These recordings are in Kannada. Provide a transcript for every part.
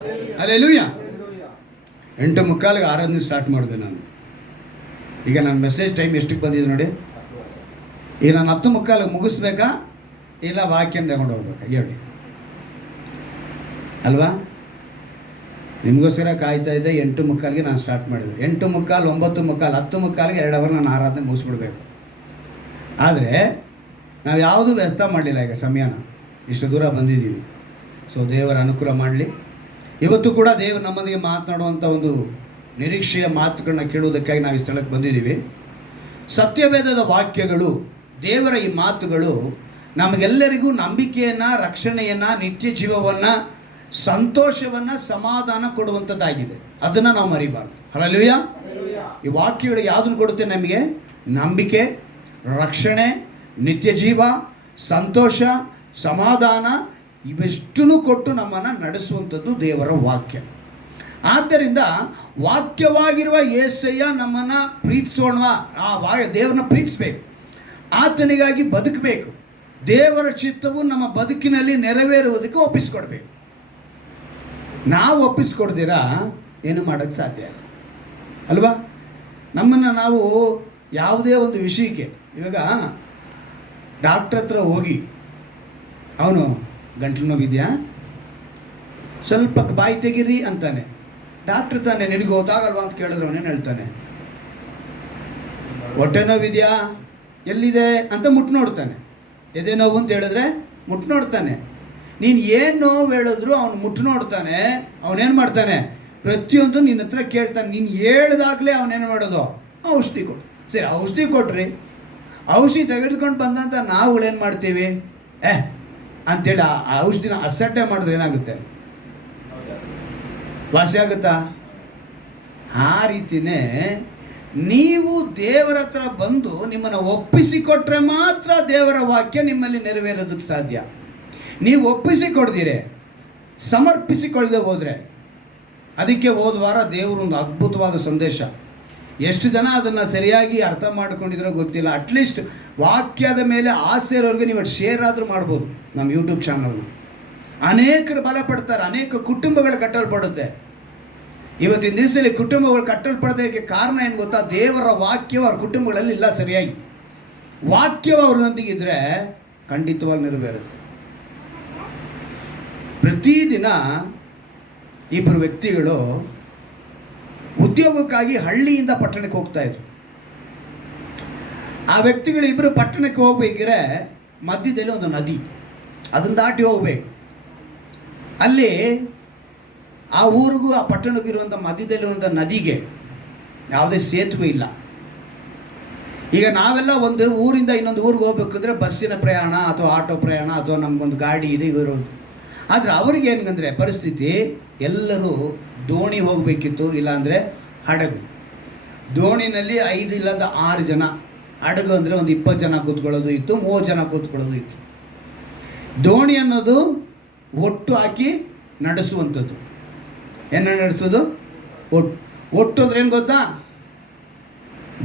ಹಲ್ಲೆಲೂಯಾ. 8:45 ಆರಾಧನೆ ಸ್ಟಾರ್ಟ್ ಮಾಡಿದೆ ನಾನು. ಈಗ ನನ್ನ ಮೆಸೇಜ್ ಟೈಮ್ ಎಷ್ಟಕ್ಕೆ ಬಂದಿದೆ ನೋಡಿ. ಈಗ ನಾನು 10:45 ಮುಗಿಸ್ಬೇಕಾ ಇಲ್ಲ ವಾಕ್ಯನ ತಗೊಂಡು ಹೋಗ್ಬೇಕಾ ಹೇಳಿ ಅಲ್ವಾ? ನಿಮಗೋಸ್ಕರ ಕಾಯ್ತಾ ಇದ್ದೆ. 8:45ಗೆ ನಾನು ಸ್ಟಾರ್ಟ್ ಮಾಡಿದೆ. 8:45, 9:45, 10:45ಗೆ 2 ಅವರ್ ನಾನು ಆರಾಧನೆ ಮುಗಿಸ್ಬಿಡ್ಬೇಕು. ಆದರೆ ನಾವು ಯಾವುದೂ ವ್ಯರ್ಥ ಮಾಡಲಿಲ್ಲ. ಈಗ ಸಮಯನ ಇಷ್ಟು ದೂರ ಬಂದಿದ್ದೀವಿ. ಸೊ ದೇವರ ಅನುಕೂಲ ಮಾಡಲಿ. ಇವತ್ತು ಕೂಡ ದೇವರು ನಮ್ಮೊಂದಿಗೆ ಮಾತನಾಡುವಂಥ ಒಂದು ನಿರೀಕ್ಷೆಯ ಮಾತುಗಳನ್ನ ಕೇಳುವುದಕ್ಕಾಗಿ ನಾವು ಈ ಸ್ಥಳಕ್ಕೆ ಬಂದಿದ್ದೀವಿ. ಸತ್ಯವೇದದ ವಾಕ್ಯಗಳು, ದೇವರ ಈ ಮಾತುಗಳು ನಮಗೆಲ್ಲರಿಗೂ ನಂಬಿಕೆಯನ್ನು, ರಕ್ಷಣೆಯನ್ನು, ನಿತ್ಯ ಜೀವವನ್ನು, ಸಂತೋಷವನ್ನು, ಸಮಾಧಾನ ಕೊಡುವಂಥದ್ದಾಗಿದೆ. ಅದನ್ನು ನಾವು ಮರಿಬಾರ್ದು. ಹಲ್ಲೆಲೂಯಾ. ಈ ವಾಕ್ಯಗಳು ಯಾವುದನ್ನು ಕೊಡುತ್ತೆ ನಮಗೆ? ನಂಬಿಕೆ, ರಕ್ಷಣೆ, ನಿತ್ಯ ಜೀವ, ಸಂತೋಷ, ಸಮಾಧಾನ, ಇವೆಷ್ಟನ್ನು ಕೊಟ್ಟು ನಮ್ಮನ್ನು ನಡೆಸುವಂಥದ್ದು ದೇವರ ವಾಕ್ಯ. ಆದ್ದರಿಂದ ವಾಕ್ಯವಾಗಿರುವ యేసయ్య ನಮ್ಮನ್ನು ಪ್ರೀತಿಸೋಣ. ದೇವರನ್ನ ಪ್ರೀತಿಸಬೇಕು, ಆತನಿಗಾಗಿ ಬದುಕಬೇಕು. ದೇವರ ಚಿತ್ತವು ನಮ್ಮ ಬದುಕಿನಲ್ಲಿ ನೆರವೇರುವುದಕ್ಕೆ ಒಪ್ಪಿಸ್ಕೊಡ್ಬೇಕು. ನಾವು ಒಪ್ಪಿಸ್ಕೊಡ್ದಿರಾ ಏನು ಮಾಡೋಕ್ಕೆ ಸಾಧ್ಯ ಇಲ್ಲ ಅಲ್ವಾ? ನಮ್ಮನ್ನು ನಾವು ಯಾವುದೇ ಒಂದು ವಿಷಯಕ್ಕೆ, ಇವಾಗ ಡಾಕ್ಟ್ರ್ ಹತ್ರ ಹೋಗಿ ಅವನು ಗಂಟ್ಲು ನೋವಿದೆಯಾ, ಸ್ವಲ್ಪ ಬಾಯಿ ತೆಗೀರಿ ಅಂತಾನೆ. ಡಾಕ್ಟ್ರ್ ತಾನೆ, ನಿನಗೆ ಗೊತ್ತಾಗಲ್ವಾ ಅಂತ ಕೇಳಿದ್ರೆ ಅವನೇನು ಹೇಳ್ತಾನೆ? ಹೊಟ್ಟೆ ನೋವಿದೆಯಾ, ಎಲ್ಲಿದೆ ಅಂತ ಮುಟ್ಟು ನೋಡ್ತಾನೆ. ಎದೆ ನೋವು ಅಂತ ಹೇಳಿದ್ರೆ ಮುಟ್ಟು ನೋಡ್ತಾನೆ. ನೀನು ಏನು ನೋವು ಹೇಳಿದ್ರು ಅವನು ಮುಟ್ಟು ನೋಡ್ತಾನೆ. ಅವನೇನು ಮಾಡ್ತಾನೆ? ಪ್ರತಿಯೊಂದು ನಿನ್ನ ಹತ್ರ ಕೇಳ್ತಾನೆ. ನೀನು ಹೇಳ್ದಾಗಲೇ ಅವನೇನು ಮಾಡೋದು? ಔಷಧಿ ಕೊಡು. ಸರಿ, ಔಷಧಿ ಕೊಟ್ರಿ, ಔಷಧಿ ತೆಗೆದುಕೊಂಡು ಬಂದಂಥ ನಾವುಗಳೇನು ಮಾಡ್ತೀವಿ? ಅಂತೇಳಿ ಆ ಔಷಧಿನ ಅಸಡ್ಡೆ ಮಾಡಿದ್ರೆ ಏನಾಗುತ್ತೆ? ವಾಸಿ ಆಗುತ್ತಾ? ಆ ರೀತಿಯೇ ನೀವು ದೇವರ ಹತ್ರ ಬಂದು ನಿಮ್ಮನ್ನು ಒಪ್ಪಿಸಿಕೊಟ್ರೆ ಮಾತ್ರ ದೇವರ ವಾಕ್ಯ ನಿಮ್ಮಲ್ಲಿ ನೆರವೇರೋದಕ್ಕೆ ಸಾಧ್ಯ. ನೀವು ಒಪ್ಪಿಸಿಕೊಡ್ದಿರೆ, ಸಮರ್ಪಿಸಿಕೊಳ್ಳದೆ ಹೋದರೆ, ಅದಕ್ಕೆ ಹೋದ ವಾರ ದೇವರೊಂದು ಅದ್ಭುತವಾದ ಸಂದೇಶ. ಎಷ್ಟು ಜನ ಅದನ್ನು ಸರಿಯಾಗಿ ಅರ್ಥ ಮಾಡ್ಕೊಂಡಿದ್ರೋ ಗೊತ್ತಿಲ್ಲ. ಅಟ್ಲೀಸ್ಟ್ ವಾಕ್ಯದ ಮೇಲೆ ಆಸೆ ಇರೋರಿಗೆ ನೀವು ಶೇರ್ ಆದರೂ ಮಾಡ್ಬೋದು. ನಮ್ಮ ಯೂಟ್ಯೂಬ್ ಚಾನಲ್ನ ಅನೇಕರು ಬಲಪಡ್ತಾರೆ, ಅನೇಕ ಕುಟುಂಬಗಳು ಕಟ್ಟಲ್ಪಡುತ್ತೆ. ಇವತ್ತಿನ ದಿವಸದಲ್ಲಿ ಕುಟುಂಬಗಳು ಕಟ್ಟಲ್ಪಡೋದಕ್ಕೆ ಕಾರಣ ಏನು ಗೊತ್ತಾ? ದೇವರ ವಾಕ್ಯವು ಅವ್ರ ಕುಟುಂಬಗಳಲ್ಲಿ ಇಲ್ಲ ಸರಿಯಾಗಿ. ವಾಕ್ಯವು ಅವ್ರನ್ನೊಂದಿಗಿದ್ರೆ ಖಂಡಿತವಾಗಿ ನೆರವೇರುತ್ತೆ. ಪ್ರತಿದಿನ ಇಬ್ಬರು ವ್ಯಕ್ತಿಗಳು ಉದ್ಯೋಗಕ್ಕಾಗಿ ಹಳ್ಳಿಯಿಂದ ಪಟ್ಟಣಕ್ಕೆ ಹೋಗ್ತಾ ಇದ್ರು. ಆ ವ್ಯಕ್ತಿಗಳು ಇಬ್ಬರು ಪಟ್ಟಣಕ್ಕೆ ಹೋಗ್ಬೇಕಿದ್ರೆ ಮಧ್ಯದಲ್ಲಿ ಒಂದು ನದಿ, ಅದನ್ನು ದಾಟಿ ಹೋಗಬೇಕು. ಅಲ್ಲಿ ಆ ಊರಿಗೂ ಆ ಪಟ್ಟಣಕ್ಕೂ ಇರುವಂಥ ಮಧ್ಯದಲ್ಲಿರುವಂಥ ನದಿಗೆ ಯಾವುದೇ ಸೇತುವೆ ಇಲ್ಲ. ಈಗ ನಾವೆಲ್ಲ ಒಂದು ಊರಿಂದ ಇನ್ನೊಂದು ಊರಿಗೆ ಹೋಗ್ಬೇಕಂದ್ರೆ ಬಸ್ಸಿನ ಪ್ರಯಾಣ ಅಥವಾ ಆಟೋ ಪ್ರಯಾಣ ಅಥವಾ ನಮಗೊಂದು ಗಾಡಿ ಇದೆ ಇರೋದು. ಆದರೆ ಅವ್ರಿಗೆ ಏನಂದರೆ ಪರಿಸ್ಥಿತಿ, ಎಲ್ಲರೂ ದೋಣಿ ಹೋಗಬೇಕಿತ್ತು, ಇಲ್ಲಾಂದರೆ ಹಡಗು. ದೋಣಿನಲ್ಲಿ 5 ಇಲ್ಲಾಂದ್ರೆ 6 ಜನ, ಹಡಗು ಅಂದರೆ ಒಂದು 20 ಜನ ಕೂತ್ಕೊಳ್ಳೋದು ಇತ್ತು, 30 ಜನ ಕೂತ್ಕೊಳ್ಳೋದು ಇತ್ತು. ದೋಣಿ ಅನ್ನೋದು ಒಟ್ಟು ಹಾಕಿ ನಡೆಸುವಂಥದ್ದು. ಏನು ನಡೆಸೋದು? ಒಟ್ಟು ಅಂದ್ರೆ ಏನು ಗೊತ್ತಾ?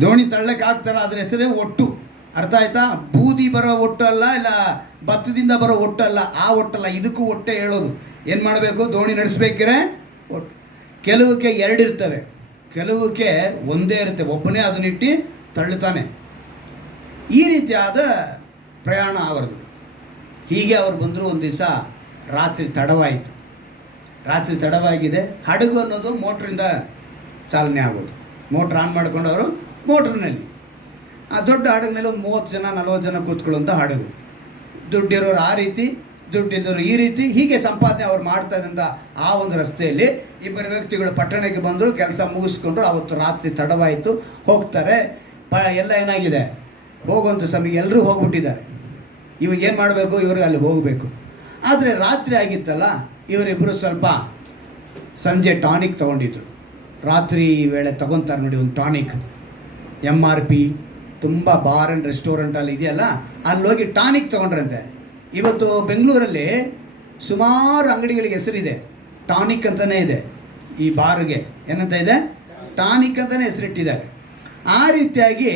ದೋಣಿ ತಳ್ಳಕ್ಕೆ ಆಗ್ತಾರ, ಅದ್ರ ಹೆಸರೇ ಒಟ್ಟು. ಅರ್ಥ ಆಯ್ತಾ? ಬೂದಿ ಬರೋ ಒಟ್ಟು ಅಲ್ಲ, ಇಲ್ಲ ಭತ್ತದಿಂದ ಬರೋ ಒಟ್ಟು ಅಲ್ಲ, ಆ ಒಟ್ಟಲ್ಲ, ಇದಕ್ಕೂ ಒಟ್ಟೆ ಹೇಳೋದು. ಏನು ಮಾಡಬೇಕು? ದೋಣಿ ನಡೆಸ್ಬೇಕಿದ್ರೆ ಒಟ್ಟು. ಕೆಲವಕ್ಕೆ 2 ಇರ್ತವೆ, ಕೆಲವಕ್ಕೆ ಒಂದೇ ಇರುತ್ತೆ, ಒಬ್ಬನೇ ಅದನ್ನಿಟ್ಟು ತಳ್ಳುತ್ತಾನೆ. ಈ ರೀತಿಯಾದ ಪ್ರಯಾಣ ಅವರದು. ಹೀಗೆ ಅವ್ರು ಬಂದರು. ಒಂದು ದಿವಸ ರಾತ್ರಿ ತಡವಾಯಿತು. ರಾತ್ರಿ ತಡವಾಗಿದೆ. ಹಡಗು ಅನ್ನೋದು ಮೋಟ್ರಿಂದ ಚಾಲನೆ ಆಗೋದು. ಮೋಟ್ರ್ ಆನ್ ಮಾಡ್ಕೊಂಡು ಅವರು ಮೋಟ್ರ್ನಲ್ಲಿ, ಆ ದೊಡ್ಡ ಹಡಗಿನಲ್ಲಿ ಒಂದು 30 ಜನ 40 ಜನ ಕೂತ್ಕೊಳ್ಳುವಂಥ ಹಡಗು. ದುಡ್ಡಿರೋರು ಆ ರೀತಿ, ದುಡ್ಡಿದ್ದವರು ಈ ರೀತಿ, ಹೀಗೆ ಸಂಪಾದನೆ ಅವ್ರು ಮಾಡ್ತಾ ಇದ್ದಂಥ ಆ ಒಂದು ರಸ್ತೆಯಲ್ಲಿ ಇಬ್ಬರು ವ್ಯಕ್ತಿಗಳು ಪಟ್ಟಣಕ್ಕೆ ಬಂದರು. ಕೆಲಸ ಮುಗಿಸ್ಕೊಂಡ್ರು. ಅವತ್ತು ರಾತ್ರಿ ತಡವಾಯಿತು. ಹೋಗ್ತಾರೆ. ಎಲ್ಲ ಏನಾಗಿದೆ? ಹೋಗುವಂಥ ಸಮಯ ಎಲ್ಲರೂ ಹೋಗ್ಬಿಟ್ಟಿದ್ದಾರೆ. ಇವಾಗ ಏನು ಮಾಡಬೇಕು? ಇವ್ರಿಗೆ ಅಲ್ಲಿ ಹೋಗಬೇಕು. ಆದರೆ ರಾತ್ರಿ ಆಗಿತ್ತಲ್ಲ, ಇವರಿಬ್ಬರು ಸ್ವಲ್ಪ ಸಂಜೆ ಟಾನಿಕ್ ತೊಗೊಂಡಿದ್ರು. ರಾತ್ರಿ ವೇಳೆ ತೊಗೊತಾರೆ ನೋಡಿ ಒಂದು ಟಾನಿಕ್, MRP, ತುಂಬ ಬಾರ್ ಆ್ಯಂಡ್ ರೆಸ್ಟೋರೆಂಟಲ್ಲಿ ಇದೆಯಲ್ಲ, ಅಲ್ಲಿ ಹೋಗಿ ಟಾನಿಕ್ ತೊಗೊಂಡ್ರಂತೆ. ಇವತ್ತು ಬೆಂಗಳೂರಲ್ಲಿ ಸುಮಾರು ಅಂಗಡಿಗಳಿಗೆ ಹೆಸರಿದೆ, ಟಾನಿಕ್ ಅಂತಲೇ ಇದೆ. ಈ ಬಾರ್ಗೆ ಏನಂತ ಇದೆ? ಟಾನಿಕ್ ಅಂತಲೇ ಹೆಸರಿಟ್ಟಿದ್ದಾರೆ. ಆ ರೀತಿಯಾಗಿ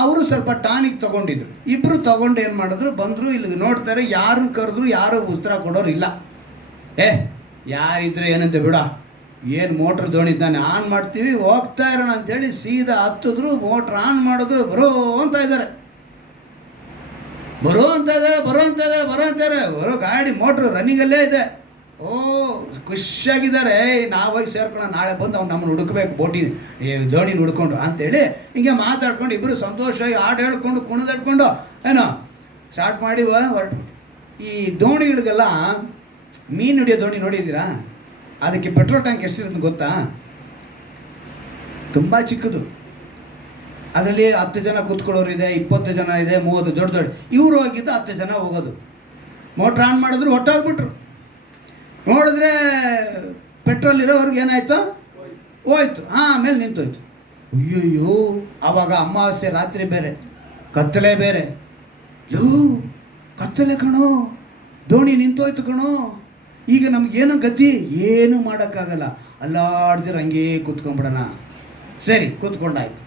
ಅವರು ಸ್ವಲ್ಪ ಟಾನಿಕ್ ತೊಗೊಂಡಿದ್ರು. ಇಬ್ಬರು ತೊಗೊಂಡು ಏನು ಮಾಡಿದ್ರು? ಬಂದರು. ಇಲ್ಲಿ ನೋಡ್ತಾರೆ, ಯಾರನ್ನು ಕರೆದ್ರು ಯಾರೂ ಉತ್ತರ ಕೊಡೋರು ಇಲ್ಲ. ಯಾರಿದ್ರೆ ಏನಂತೆ ಬಿಡ, ಏನು ಮೋಟ್ರ್ ದೋಣಿ ತಾನೆ ಆನ್ ಮಾಡ್ತೀವಿ ಹೋಗ್ತಾ ಇರೋಣ ಅಂಥೇಳಿ ಸೀದಾ ಹತ್ತಿದ್ರು. ಮೋಟ್ರ್ ಆನ್ ಮಾಡಿದ್ರು, ಬರೋ ಅಂತ ಇದ್ದಾರೆ, ಬರೋ ಅಂತಾರೆ. ಬರೋ ಗಾಡಿ ಮೋಟ್ರು ರನ್ನಿಂಗಲ್ಲೇ ಇದೆ. ಓ ಖುಷಿಯಾಗಿದ್ದಾರೆ. ನಾವಾಗಿ ಸೇರ್ಕೊಳ್ಳೋ, ನಾಳೆ ಬಂದು ಅವ್ನು ನಮ್ಮನ್ನು ಹುಡುಕ್ಬೇಕು, ದೋಣಿನ ಹುಡ್ಕೊಂಡು ಅಂತೇಳಿ ಹಿಂಗೆ ಮಾತಾಡ್ಕೊಂಡು ಇಬ್ಬರು ಸಂತೋಷವಾಗಿ ಹಾಡು ಹೇಳ್ಕೊಂಡು ಕುಣಿದಾಡ್ಕೊಂಡು ಏನೋ ಸ್ಟಾರ್ಟ್ ಮಾಡಿ ಹೊರಟು. ಈ ದೋಣಿಗಳಿಗೆಲ್ಲ ಮೀನು ಹಿಡಿಯೋ ದೋಣಿ ನೋಡಿದ್ದೀರಾ? ಅದಕ್ಕೆ ಪೆಟ್ರೋಲ್ ಟ್ಯಾಂಕ್ ಎಷ್ಟಿರುತ್ತೆ ಗೊತ್ತಾ? ತುಂಬ ಚಿಕ್ಕದು. ಅದರಲ್ಲಿ 10 ಜನ ಕೂತ್ಕೊಳ್ಳೋರು ಇದೆ, 20 ಜನ ಇದೆ, 30 ದೊಡ್ಡ ಇವರು ಹೋಗಿದ್ದು 10 ಜನ ಹೋಗೋದು. ಮೋಟ್ರ್ ಆನ್ ಮಾಡಿದ್ರು ಹೊಟ್ಟೋಗ್ಬಿಟ್ರು. ನೋಡಿದ್ರೆ ಪೆಟ್ರೋಲ್ ಇರೋವ್ರಿಗೆ ಏನಾಯ್ತು, ಹೋಯ್ತು. ಆಮೇಲೆ ನಿಂತೋಯ್ತು. ಅಯ್ಯಯ್ಯೋ, ಆವಾಗ ಅಮಾವಾಸ್ಯೆ ರಾತ್ರಿ ಬೇರೆ, ಕತ್ತಲೆ ಬೇರೆ. ಕತ್ತಲೆ ಕಣೋ, ದೋಣಿ ನಿಂತೋಯ್ತು ಕಣೋ. ಈಗ ನಮಗೇನೋ ಗತಿ, ಏನೂ ಮಾಡೋಕ್ಕಾಗಲ್ಲ. ಅಲ್ಲಾಡ್ದಿರ ಹಂಗೇ ಕೂತ್ಕೊಂಡ್ಬಿಡೋಣ. ಸರಿ ಕೂತ್ಕೊಂಡಾಯ್ತು.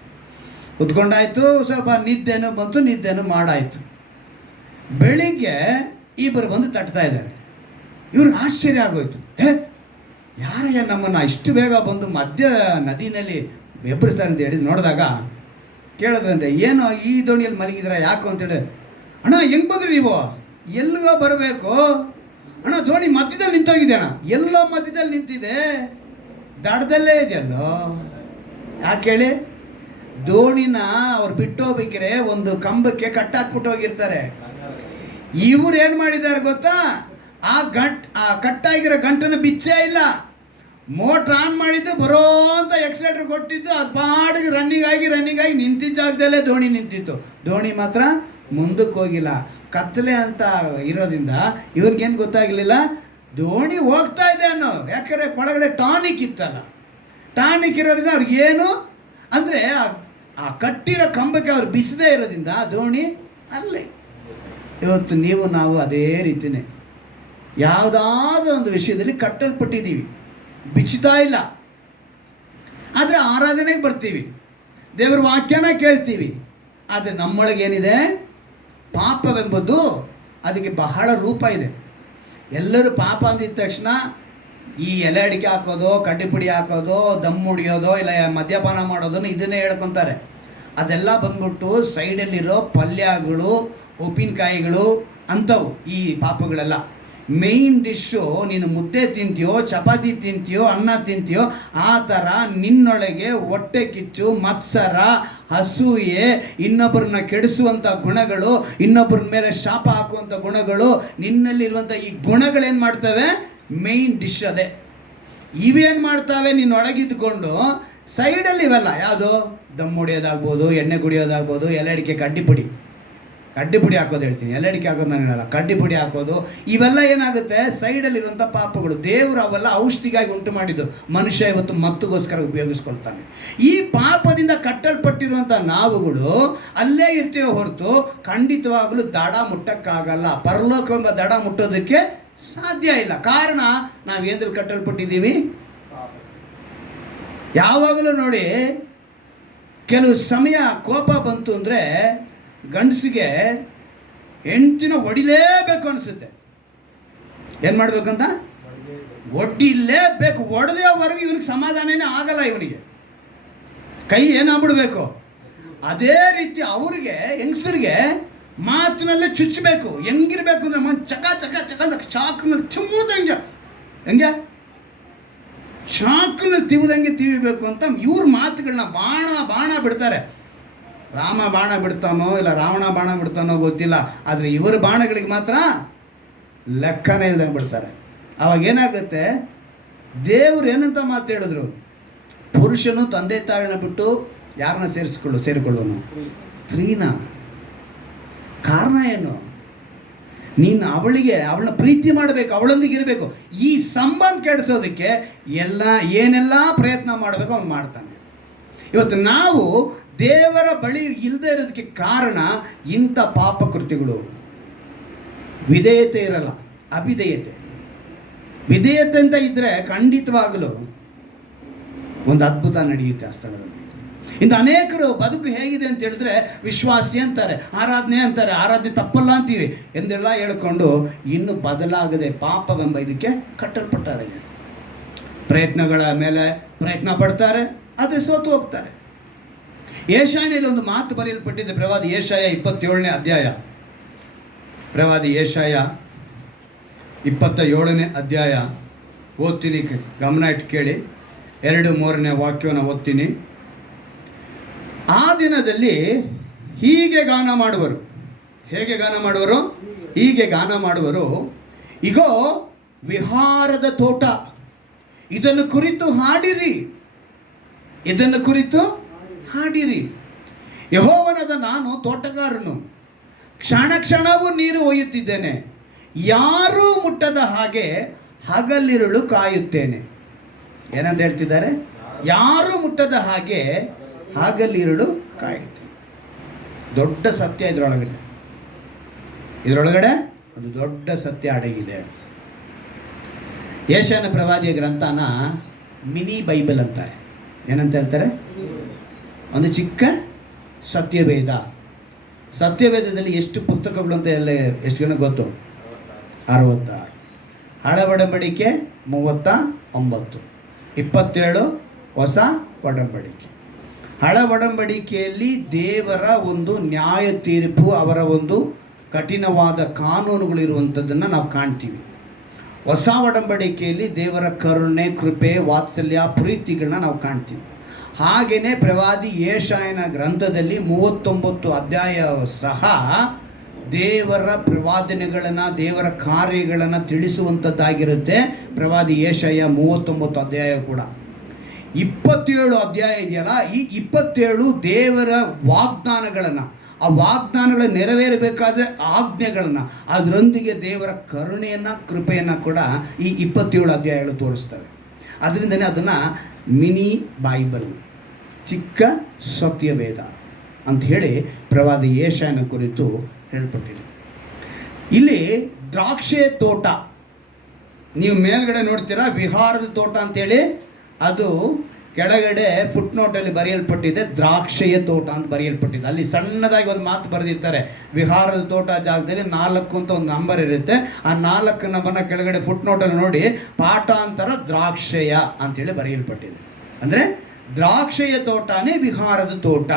ಸ್ವಲ್ಪ ನಿದ್ದೆನೂ ಬಂತು, ನಿದ್ದೆನೂ ಮಾಡಾಯಿತು. ಬೆಳಿಗ್ಗೆ ಇಬ್ಬರು ಬಂದು ತಟ್ತಾ ಇದ್ದಾರೆ. ಇವ್ರಿಗೆ ಆಶ್ಚರ್ಯ ಆಗೋಯ್ತು. ಯಾರಯ್ಯ ನಮ್ಮನ್ನು ಇಷ್ಟು ಬೇಗ ಬಂದು ಮಧ್ಯ ನದಿನಲ್ಲಿ ಎಬ್ಬರಿಸ್ತಾರೆ ಅಂತ ಹೇಳಿ ನೋಡಿದಾಗ ಕೇಳಿದ್ರಂತೆ, ಏನೋ ಈ ದೋಣಿಯಲ್ಲಿ ಮಲಗಿದ್ರ ಯಾಕೋ ಅಂತೇಳಿ. ಅಣ್ಣ ಹೆಂಗೆ ಬಂದ್ರಿ ನೀವು? ಎಲ್ಲಿಗೋ ಬರಬೇಕು ಅಣ್ಣ, ದೋಣಿ ಮಧ್ಯದಲ್ಲಿ ನಿಂತೋಗಿದೆ ಅಣ್ಣ. ಎಲ್ಲೋ ಮಧ್ಯದಲ್ಲಿ ನಿಂತಿದೆ, ದಡದಲ್ಲೇ ಇದೆಯಲ್ಲೋ. ಯಾಕೆ ಹೇಳಿ? ದೋಣಿನ ಅವ್ರು ಬಿಟ್ಟು ಹೋಗ್ಬೇಕ್ರೆ ಒಂದು ಕಂಬಕ್ಕೆ ಕಟ್ಟಾಕ್ಬಿಟ್ಟು ಹೋಗಿರ್ತಾರೆ. ಇವ್ರು ಏನು ಮಾಡಿದ್ದಾರೆ ಗೊತ್ತಾ? ಆ ಕಟ್ಟಾಗಿರೋ ಗಂಟನ್ನು ಬಿಚ್ಚೇ ಇಲ್ಲ. ಮೋಟ್ರ್ ಆನ್ ಮಾಡಿದ್ದು, ಬರೋ ಅಂತ ಎಕ್ಸಲೇಟರ್ ಕೊಟ್ಟಿದ್ದು, ಅದು ಬಾಡಿಗೆ ರನ್ನಿಂಗ್ ಆಗಿ ನಿಂತಿದ್ದ ಜಾಗದಲ್ಲೇ ದೋಣಿ ನಿಂತಿತ್ತು. ದೋಣಿ ಮಾತ್ರ ಮುಂದಕ್ಕೆ ಹೋಗಿಲ್ಲ. ಕತ್ತಲೆ ಅಂತ ಇರೋದ್ರಿಂದ ಇವ್ರಿಗೇನು ಗೊತ್ತಾಗಲಿಲ್ಲ, ದೋಣಿ ಹೋಗ್ತಾ ಇದೆ ಅನ್ನೋ. ಯಾಕಂದರೆ ಒಳಗಡೆ ಟಾನಿಕ್ ಇತ್ತಲ್ಲ, ಟಾನಿಕ್ ಇರೋದ್ರಿಂದ ಅವ್ರಿಗೇನು ಅಂದರೆ ಆ ಕಟ್ಟಿರೋ ಕಂಬಕ್ಕೆ ಅವ್ರು ಬಿಸದೇ ಇರೋದ್ರಿಂದ ದೋಣಿ ಅಲ್ಲೇ. ಇವತ್ತು ನೀವು ನಾವು ಅದೇ ರೀತಿಯೇ ಯಾವುದಾದ್ರೂ ಒಂದು ವಿಷಯದಲ್ಲಿ ಕಟ್ಟಲ್ಪಟ್ಟಿದ್ದೀವಿ, ಬಿಚ್ಚುತ್ತಾ ಇಲ್ಲ. ಆದರೆ ಆರಾಧನೆಗೆ ಬರ್ತೀವಿ, ದೇವರ ವಾಕ್ಯನ ಕೇಳ್ತೀವಿ. ಆದರೆ ನಮ್ಮೊಳಗೇನಿದೆ, ಪಾಪವೆಂಬುದು ಅದಕ್ಕೆ ಬಹಳ ರೂಪ ಇದೆ. ಎಲ್ಲರೂ ಪಾಪ ಅಂದಿದ ತಕ್ಷಣ ಈ ಎಲೆ ಅಡಿಕೆ ಹಾಕೋದು, ಕಡ್ಡಿಪುಡಿ ಹಾಕೋದು, ದಮ್ ಹೊಡಿಯೋದು, ಇಲ್ಲ ಮದ್ಯಪಾನ ಮಾಡೋದನ್ನು ಇದನ್ನೇ ಹೇಳ್ಕೊತಾರೆ. ಅದೆಲ್ಲ ಬಂದ್ಬಿಟ್ಟು ಸೈಡಲ್ಲಿರೋ ಪಲ್ಯಗಳು, ಉಪ್ಪಿನಕಾಯಿಗಳು ಅಂಥವು ಈ ಪಾಪಗಳೆಲ್ಲ. ಮೇಯ್ನ್ ಡಿಶ್ಶು ನೀನು ಮುದ್ದೆ ತಿಂತೀಯೋ, ಚಪಾತಿ ತಿಂತೀಯೋ, ಅನ್ನ ತಿಂತೀಯೋ, ಆ ಥರ ನಿನ್ನೊಳಗೆ ಹೊಟ್ಟೆ ಕಿಚ್ಚು, ಮತ್ಸರ, ಅಸೂಯೆ, ಇನ್ನೊಬ್ಬರನ್ನ ಕೆಡಿಸುವಂಥ ಗುಣಗಳು, ಇನ್ನೊಬ್ಬರ ಮೇಲೆ ಶಾಪ ಹಾಕುವಂಥ ಗುಣಗಳು, ನಿನ್ನಲ್ಲಿರುವಂಥ ಈ ಗುಣಗಳೇನು ಮಾಡ್ತವೆ? ಮೇಯ್ನ್ ಡಿಶ್ ಅದೇ. ಇವೇನು ಮಾಡ್ತಾವೆ? ನಿನ್ನೊಳಗಿದ್ಕೊಂಡು ಸೈಡಲ್ಲಿ ಇವೆಲ್ಲ ಯಾವುದು, ದಮ್ ಹೊಡಿಯೋದಾಗ್ಬೋದು, ಎಣ್ಣೆ ಕುಡಿಯೋದಾಗ್ಬೋದು, ಎಲೆ ಅಡಿಕೆ ಕಡ್ಡಿಪುಡಿ ಹಾಕೋದು ಹೇಳ್ತೀನಿ, ಎಲೆ ಅಡಿಕೆ ಹಾಕೋದು ನಾನು ಹೇಳಲ್ಲ, ಕಡ್ಡಿಪುಡಿ ಹಾಕೋದು, ಇವೆಲ್ಲ ಏನಾಗುತ್ತೆ? ಸೈಡಲ್ಲಿರುವಂಥ ಪಾಪಗಳು. ದೇವರು ಅವೆಲ್ಲ ಔಷಧಿಗಾಗಿ ಉಂಟು ಮಾಡಿದ್ದು. ಮನುಷ್ಯ ಇವತ್ತು ಮತ್ತುಗೋಸ್ಕರ ಉಪಯೋಗಿಸ್ಕೊಳ್ತಾನೆ. ಈ ಪಾಪದಿಂದ ಕಟ್ಟಲ್ಪಟ್ಟಿರುವಂಥ ನಾವುಗಳು ಅಲ್ಲೇ ಇರ್ತೀವೋ ಹೊರತು ಖಂಡಿತವಾಗಲೂ ದಡ ಮುಟ್ಟಕ್ಕಾಗಲ್ಲ. ಪರಲೋಕವೆಂಬ ದಡ ಮುಟ್ಟೋದಕ್ಕೆ ಸಾಧ್ಯ ಇಲ್ಲ. ಕಾರಣ ನಾವೇಂದ್ರಲ್ಲಿ ಕಟ್ಟಲ್ಪಟ್ಟಿದ್ದೀವಿ? ಯಾವಾಗಲೂ ನೋಡಿ, ಕೆಲವು ಸಮಯ ಕೋಪ ಬಂತು ಅಂದರೆ ಗಂಡಸಿಗೆ ಹೆಂಡ್ತಿನ ಹೊಡಿಲೇಬೇಕು ಅನಿಸುತ್ತೆ. ಏನು ಮಾಡಬೇಕಂತ? ಹೊಡಿಲೇಬೇಕು. ಹೊಡೆದೇವರೆಗೂ ಇವನಿಗೆ ಸಮಾಧಾನನೇ ಆಗಲ್ಲ. ಇವನಿಗೆ ಕೈ ಏನಾಗ್ಬಿಡ್ಬೇಕು. ಅದೇ ರೀತಿ ಅವ್ರಿಗೆ, ಹೆಂಗಸರಿಗೆ ಮಾತಿನಲ್ಲೇ ಚುಚ್ಚಬೇಕು. ಹೆಂಗಿರ್ಬೇಕು ಅಂದರೆ ಚಕ ಚಕ ಚಕ ಚಾಕ್ನಲ್ಲಿ ತಿಮ್ಮುದಂಗೆ, ಹೆಂಗೆ ಶಾಕ್ನಲ್ಲಿ ತಿವುದಂಗೆ ತಿವಿಬೇಕು ಅಂತ ಇವ್ರ ಮಾತುಗಳನ್ನ ಬಾಣ ಬಿಡ್ತಾರೆ. ರಾಮ ಬಾಣ ಬಿಡ್ತಾನೋ ಇಲ್ಲ ರಾವಣ ಬಾಣ ಬಿಡ್ತಾನೋ ಗೊತ್ತಿಲ್ಲ, ಆದರೆ ಇವರ ಬಾಣಗಳಿಗೆ ಮಾತ್ರ ಲೆಕ್ಕನೇ ಇಲ್ದಂಗೆ ಬಿಡ್ತಾರೆ. ಅವಾಗ ಏನಾಗುತ್ತೆ? ದೇವರು ಏನಂತ ಮಾತು ಹೇಳಿದ್ರು? ಪುರುಷನು ತಂದೆ ತಾಯಿನ ಬಿಟ್ಟು ಯಾರನ್ನ ಸೇರಿಕೊಳ್ಳೋನು? ಸ್ತ್ರೀನ. ಕಾರಣ ಏನು? ನೀನು ಅವಳನ್ನ ಪ್ರೀತಿ ಮಾಡಬೇಕು, ಅವಳೊಂದಿಗೆ ಇರಬೇಕು. ಈ ಸಂಬಂಧ ಕೆಡಿಸೋದಕ್ಕೆ ಏನೆಲ್ಲ ಪ್ರಯತ್ನ ಮಾಡಬೇಕು ಅವನು ಮಾಡ್ತಾನೆ. ಇವತ್ತು ನಾವು ದೇವರ ಬಳಿ ಇಲ್ಲದೆ ಇರೋದಕ್ಕೆ ಕಾರಣ ಇಂಥ ಪಾಪಕೃತ್ಯಗಳು. ವಿಧೇಯತೆ ಇರಲ್ಲ, ಅವಿಧೇಯತೆ. ವಿಧೇಯತೆ ಅಂತ ಇದ್ದರೆ ಖಂಡಿತವಾಗಲೂ ಒಂದು ಅದ್ಭುತ ನಡೆಯುತ್ತೆ ಆ ಸ್ಥಳದಲ್ಲಿ. ಇಂದು ಅನೇಕರು ಬದುಕು ಹೇಗಿದೆ ಅಂತ ಹೇಳಿದ್ರೆ ವಿಶ್ವಾಸಿ ಅಂತಾರೆ, ಆರಾಧನೆ ತಪ್ಪಲ್ಲ ಅಂತೀವಿ ಎಂದೆಲ್ಲ ಹೇಳ್ಕೊಂಡು ಇನ್ನೂ ಬದಲಾಗದೆ ಪಾಪವೆಂಬ ಇದಕ್ಕೆ ಕಟ್ಟಲ್ಪಟ್ಟಾಗಿದೆ. ಪ್ರಯತ್ನಗಳ ಮೇಲೆ ಪ್ರಯತ್ನ ಪಡ್ತಾರೆ, ಆದರೆ ಸೋತು ಹೋಗ್ತಾರೆ. ಯೆಶಾಯನಲ್ಲಿ ಒಂದು ಮಾತು ಬರೆಯಲ್ಪಟ್ಟಿದೆ, ಪ್ರವಾದಿ ಯೆಶಾಯ 27ನೇ ಅಧ್ಯಾಯ. ಪ್ರವಾದಿ ಯೆಶಾಯ 27ನೇ ಅಧ್ಯಾಯ ಓದ್ತೀನಿ, ಗಮನ ಇಟ್ಟು ಕೇಳಿ. 2-3ನೇ ವಾಕ್ಯವನ್ನು ಓದ್ತೀನಿ. ಆ ದಿನದಲ್ಲಿ ಹೀಗೆ ಗಾನ ಮಾಡುವರು. ಹೇಗೆ ಗಾನ ಮಾಡುವರು? ಹೀಗೆ ಗಾನ ಮಾಡುವರು. ಇಗೋ ವಿಹಾರದ ತೋಟ, ಇದನ್ನು ಕುರಿತು ಹಾಡಿರಿ, ಇದನ್ನು ಕುರಿತು ಹಾಡಿರಿ. ಯೆಹೋವನಾದ ನಾನು ತೋಟಗಾರನು, ಕ್ಷಣ ಕ್ಷಣವೂ ನೀರು ಒಯ್ಯುತ್ತಿದ್ದೇನೆ, ಯಾರೂ ಮುಟ್ಟದ ಹಾಗೆ ಹಗಲಿರುಳು ಕಾಯುತ್ತೇನೆ. ಏನಂತ ಹೇಳ್ತಿದ್ದಾರೆ? ಯಾರೂ ಮುಟ್ಟದ ಹಾಗೆ ಹಗಲಿರುಳು ಕಾಯುತ್ತೇನೆ. ದೊಡ್ಡ ಸತ್ಯ ಇದರೊಳಗಡೆ ಒಂದು ದೊಡ್ಡ ಸತ್ಯ ಅಡಗಿದೆ. ಯೆಶಾಯನ ಪ್ರವಾದಿಯ ಗ್ರಂಥನ ಮಿನಿ ಬೈಬಲ್ ಅಂತಾರೆ. ಏನಂತ ಹೇಳ್ತಾರೆ? ಒಂದು ಚಿಕ್ಕ ಸತ್ಯವೇದ. ಸತ್ಯವೇದದಲ್ಲಿ ಎಷ್ಟು ಪುಸ್ತಕಗಳು ಅಂತ ಎಲ್ಲ ಎಷ್ಟು ಜನ ಗೊತ್ತು? 66. ಹಳ ಒಡಂಬಡಿಕೆ 39, 27 ಹೊಸ ಒಡಂಬಡಿಕೆ. ಹಳ ಒಡಂಬಡಿಕೆಯಲ್ಲಿ ದೇವರ ಒಂದು ನ್ಯಾಯ ತೀರ್ಪು, ಅವರ ಒಂದು ಕಠಿಣವಾದ ಕಾನೂನುಗಳಿರುವಂಥದ್ದನ್ನು ನಾವು ಕಾಣ್ತೀವಿ. ಹೊಸ ಒಡಂಬಡಿಕೆಯಲ್ಲಿ ದೇವರ ಕರುಣೆ, ಕೃಪೆ, ವಾತ್ಸಲ್ಯ, ಪ್ರೀತಿಗಳನ್ನ ನಾವು ಕಾಣ್ತೀವಿ. ಹಾಗೆಯೇ ಪ್ರವಾದಿ ಯೆಶಾಯನ ಗ್ರಂಥದಲ್ಲಿ 39 ಅಧ್ಯಾಯ ಸಹ ದೇವರ ಪ್ರವಾದನೆಗಳನ್ನು, ದೇವರ ಕಾರ್ಯಗಳನ್ನು ತಿಳಿಸುವಂಥದ್ದಾಗಿರುತ್ತೆ. ಪ್ರವಾದಿ ಯೆಶಾಯ 39 ಅಧ್ಯಾಯ ಕೂಡ. 27 ಅಧ್ಯಾಯ ಇದೆಯಲ್ಲ, ಈ 27 ದೇವರ ವಾಗ್ದಾನಗಳನ್ನು, ಆ ವಾಗ್ದಾನಗಳ ನೆರವೇರಬೇಕಾದ್ರೆ ಆಜ್ಞೆಗಳನ್ನು, ಅದರೊಂದಿಗೆ ದೇವರ ಕರುಣೆಯನ್ನು, ಕೃಪೆಯನ್ನು ಕೂಡ ಈ 27 ಅಧ್ಯಾಯಗಳು ತೋರಿಸ್ತವೆ. ಅದರಿಂದನೇ ಅದನ್ನು ಮಿನಿ ಬೈಬಲ್, ಚಿಕ್ಕ ಸತ್ಯವೇದ ಅಂತ ಹೇಳಿ ಪ್ರವಾದಿ ಯೆಶಾಯನ ಕುರಿತು ಹೇಳ್ಪಟ್ಟಿದೆ. ಇಲ್ಲಿ ದ್ರಾಕ್ಷೆ ತೋಟ, ನೀವು ಮೇಲ್ಗಡೆ ನೋಡ್ತೀರಾ ವಿಹಾರದ ತೋಟ ಅಂತೇಳಿ, ಅದು ಕೆಳಗಡೆ ಫುಟ್ ನೋಟಲ್ಲಿ ಬರೆಯಲ್ಪಟ್ಟಿದೆ ದ್ರಾಕ್ಷೆಯ ತೋಟ ಅಂತ ಬರೆಯಲ್ಪಟ್ಟಿದೆ. ಅಲ್ಲಿ ಸಣ್ಣದಾಗಿ ಒಂದು ಮಾತು ಬರೆದಿರ್ತಾರೆ, ವಿಹಾರದ ತೋಟ ಜಾಗದಲ್ಲಿ 4 ಅಂತ ಒಂದು ನಂಬರ್ ಇರುತ್ತೆ. ಆ 4 ನಂಬರ್ನ ಕೆಳಗಡೆ ಫುಟ್ ನೋಟಲ್ಲಿ ನೋಡಿ, ಪಾಠಾಂತರ ದ್ರಾಕ್ಷೆಯ ಅಂತೇಳಿ ಬರೆಯಲ್ಪಟ್ಟಿದೆ. ಅಂದರೆ ದ್ರಾಕ್ಷೆಯ ತೋಟನೇ ವಿಹಾರದ ತೋಟ.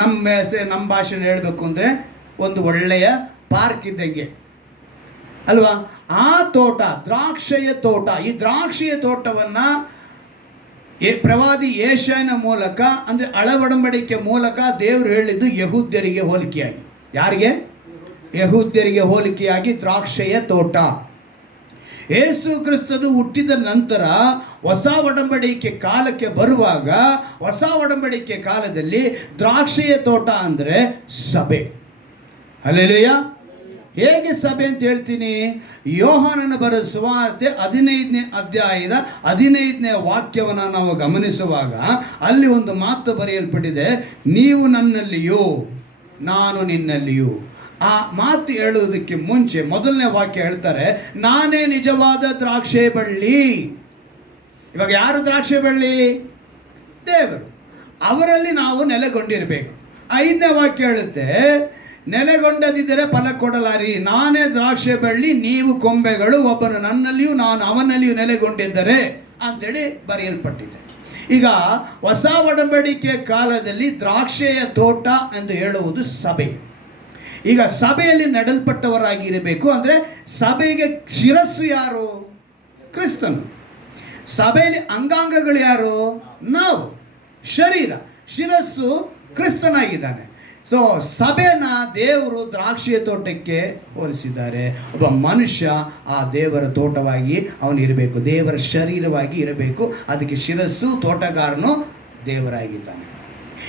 ನಮ್ಮ ಭಾಷೆಯಲ್ಲಿ ಹೇಳಬೇಕು ಅಂದರೆ ಒಂದು ಒಳ್ಳೆಯ ಪಾರ್ಕ್ ಇದ್ದಂಗೆ ಅಲ್ವಾ ಆ ತೋಟ, ದ್ರಾಕ್ಷೆಯ ತೋಟ. ಈ ದ್ರಾಕ್ಷೆಯ ತೋಟವನ್ನು ಪ್ರವಾದಿ ಯೆಶಾಯನ ಮೂಲಕ, ಅಂದರೆ ಹಳ ಒಡಂಬಡಿಕೆ ಮೂಲಕ ದೇವರು ಹೇಳಿದ್ದು ಯೆಹೂದ್ಯರಿಗೆ ಹೋಲಿಕೆಯಾಗಿ. ಯಾರಿಗೆ? ಯೆಹೂದ್ಯರಿಗೆ ಹೋಲಿಕೆಯಾಗಿ ದ್ರಾಕ್ಷೆಯ ತೋಟ. ಯೇಸು ಕ್ರಿಸ್ತನು ಹುಟ್ಟಿದ ನಂತರ ಹೊಸ ಒಡಂಬಡಿಕೆ ಕಾಲಕ್ಕೆ ಬರುವಾಗ, ಹೊಸ ಒಡಂಬಡಿಕೆ ಕಾಲದಲ್ಲಿ ದ್ರಾಕ್ಷೆಯ ತೋಟ ಅಂದರೆ ಸಭೆ. ಹಲ್ಲೆಲೂಯಾ. ಹೇಗೆ ಸಭೆ ಅಂತ ಹೇಳ್ತೀನಿ? ಯೋಹಾನನ ಬರೆದ ಸುವಾರ್ತೆ 15ನೇ ಅಧ್ಯಾಯದ 15ನೇ ವಾಕ್ಯವನ್ನು ನಾವು ಗಮನಿಸುವಾಗ ಅಲ್ಲಿ ಒಂದು ಮಾತು ಬರೆಯಲ್ಪಟ್ಟಿದೆ, ನೀವು ನನ್ನಲ್ಲಿಯೂ ನಾನು ನಿನ್ನಲ್ಲಿಯೂ. ಆ ಮಾತು ಹೇಳುವುದಕ್ಕೆ ಮುಂಚೆ ಮೊದಲನೇ ವಾಕ್ಯ ಹೇಳ್ತಾರೆ, ನಾನೇ ನಿಜವಾದ ದ್ರಾಕ್ಷೆ ಬಳ್ಳಿ. ಇವಾಗ ಯಾರು ದ್ರಾಕ್ಷೆ ಬಳ್ಳಿ? ದೇವರು. ಅವರಲ್ಲಿ ನಾವು ನೆಲೆಗೊಂಡಿರಬೇಕು. 5ನೇ ವಾಕ್ಯ ಹೇಳುತ್ತೆ, ನೆಲೆಗೊಂಡದಿದ್ದರೆ ಫಲ ಕೊಡಲಾರಿ, ನಾನೇ ದ್ರಾಕ್ಷೆ ಬಳ್ಳಿ, ನೀವು ಕೊಂಬೆಗಳು, ಒಬ್ಬನು ನನ್ನಲ್ಲಿಯೂ ನಾನು ಅವನಲ್ಲಿಯೂ ನೆಲೆಗೊಂಡಿದ್ದರೆ ಅಂತೇಳಿ ಬರೆಯಲ್ಪಟ್ಟಿದೆ. ಈಗ ಹೊಸ ಒಡಂಬಡಿಕೆ ಕಾಲದಲ್ಲಿ ದ್ರಾಕ್ಷೆಯ ತೋಟ ಎಂದು ಹೇಳುವುದು ಸಭೆ. ಈಗ ಸಭೆಯಲ್ಲಿ ನೆಡಲ್ಪಟ್ಟವರಾಗಿರಬೇಕು. ಅಂದರೆ ಸಭೆಗೆ ಶಿರಸ್ಸು ಯಾರು? ಕ್ರಿಸ್ತನು. ಸಭೆಯಲ್ಲಿ ಅಂಗಾಂಗಗಳು ಯಾರು? ನಾವು. ಶರೀರ, ಶಿರಸ್ಸು ಕ್ರಿಸ್ತನಾಗಿದ್ದಾನೆ. ಸೊ ಸಭೆನ ದೇವರು ದ್ರಾಕ್ಷಿಯ ತೋಟಕ್ಕೆ ಹೋಲಿಸಿದ್ದಾರೆ. ಒಬ್ಬ ಮನುಷ್ಯ ಆ ದೇವರ ತೋಟವಾಗಿ ಅವನು ಇರಬೇಕು, ದೇವರ ಶರೀರವಾಗಿ ಇರಬೇಕು. ಅದಕ್ಕೆ ಶಿರಸ್ಸು, ತೋಟಗಾರನು ದೇವರಾಗಿದ್ದಾನೆ.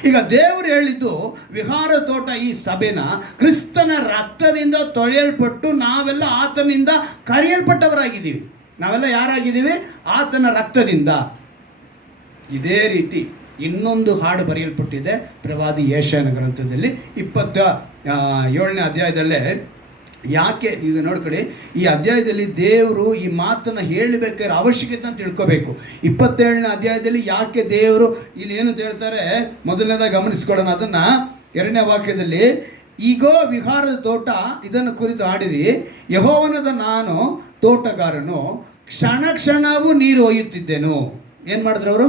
ಈಗ ದೇವರು ಹೇಳಿದ್ದು ವಿಹಾರ ತೋಟ, ಈ ಸಭೆನ ಕ್ರಿಸ್ತನ ರಕ್ತದಿಂದ ತೊಳೆಯಲ್ಪಟ್ಟು ನಾವೆಲ್ಲ ಆತನಿಂದ ಕರೆಯಲ್ಪಟ್ಟವರಾಗಿದ್ದೀವಿ. ನಾವೆಲ್ಲ ಯಾರಾಗಿದ್ದೀವಿ? ಆತನ ರಕ್ತದಿಂದ. ಇದೇ ರೀತಿ ಇನ್ನೊಂದು ಹಾಡು ಬರೆಯಲ್ಪಟ್ಟಿದೆ ಪ್ರವಾದಿ ಯೆಶಾಯನ ಗ್ರಂಥದಲ್ಲಿ 27ನೇ ಅಧ್ಯಾಯದಲ್ಲೇ. ಯಾಕೆ ಈಗ ನೋಡ್ಕೊಳ್ಳಿ, ಈ ಅಧ್ಯಾಯದಲ್ಲಿ ದೇವರು ಈ ಮಾತನ್ನು ಹೇಳಬೇಕಾದ್ರೆ ಅವಶ್ಯಕತೆ ಅಂತ ತಿಳ್ಕೋಬೇಕು. 27ನೇ ಅಧ್ಯಾಯದಲ್ಲಿ ಯಾಕೆ ದೇವರು ಇಲ್ಲಿ ಏನು ಹೇಳ್ತಾರೆ ಮೊದಲನೇದಾಗಿ ಗಮನಿಸ್ಕೊಳ್ಳೋಣ. ಅದನ್ನು 2ನೇ ವಾಕ್ಯದಲ್ಲಿ, ಈಗೋ ವಿಹಾರದ ತೋಟ, ಇದನ್ನು ಕುರಿತು ಹಾಡಿರಿ, ಯೆಹೋವನಾದ ನಾನು ತೋಟಗಾರನು, ಕ್ಷಣ ಕ್ಷಣವೂ ನೀರು ಒಯ್ಯುತ್ತಿದ್ದೆನು. ಏನು ಮಾಡಿದ್ರು ಅವರು?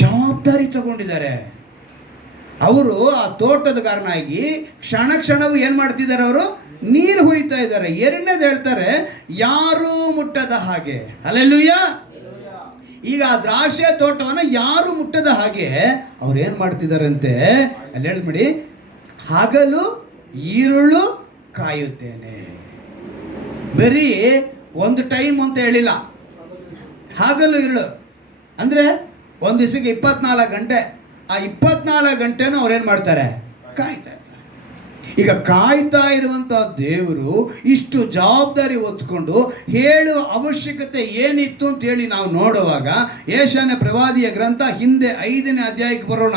ಜವಾಬ್ದಾರಿ ತಗೊಂಡಿದ್ದಾರೆ. ಅವರು ಆ ತೋಟದಗಾರನಾಗಿ ಕ್ಷಣ ಕ್ಷಣವೂ ಏನು ಮಾಡ್ತಿದ್ದಾರೆ? ಅವರು ನೀರು ಹೊಯ್ತಾ ಇದ್ದಾರೆ. ಎರಡನೇದು ಹೇಳ್ತಾರೆ, ಯಾರೂ ಮುಟ್ಟದ ಹಾಗೆ. ಹಲ್ಲೆಲೂಯ. ಈಗ ಆ ದ್ರಾಕ್ಷಿ ತೋಟವನ್ನು ಯಾರು ಮುಟ್ಟದ ಹಾಗೆ ಅವ್ರು ಏನು ಮಾಡ್ತಿದ್ದಾರಂತೆ ಅಲ್ಲಿ ಹೇಳ್ಬಿಡಿ, ಹಗಲು ಈರುಳು ಕಾಯುತ್ತೇನೆ. ಬರೀ ಒಂದು ಟೈಮ್ ಅಂತ ಹೇಳಿಲ್ಲ, ಹಗಲು ಈರುಳು ಅಂದರೆ ಒಂದು ದಿವಸಕ್ಕೆ 24 ಗಂಟೆ. ಆ 24 ಗಂಟೆನೂ ಅವ್ರೇನು ಮಾಡ್ತಾರೆ? ಕಾಯ್ತಾ ಇರ್ತಾರೆ. ಈಗ ಕಾಯ್ತಾ ಇರುವಂಥ ದೇವರು ಇಷ್ಟು ಜವಾಬ್ದಾರಿ ಹೊತ್ಕೊಂಡು ಹೇಳುವ ಅವಶ್ಯಕತೆ ಏನಿತ್ತು ಅಂತ ಹೇಳಿ ನಾವು ನೋಡುವಾಗ, ಯೆಶಾಯ ಪ್ರವಾದಿಯ ಗ್ರಂಥ ಹಿಂದೆ 5ನೇ ಅಧ್ಯಾಯಕ್ಕೆ ಬರೋಣ.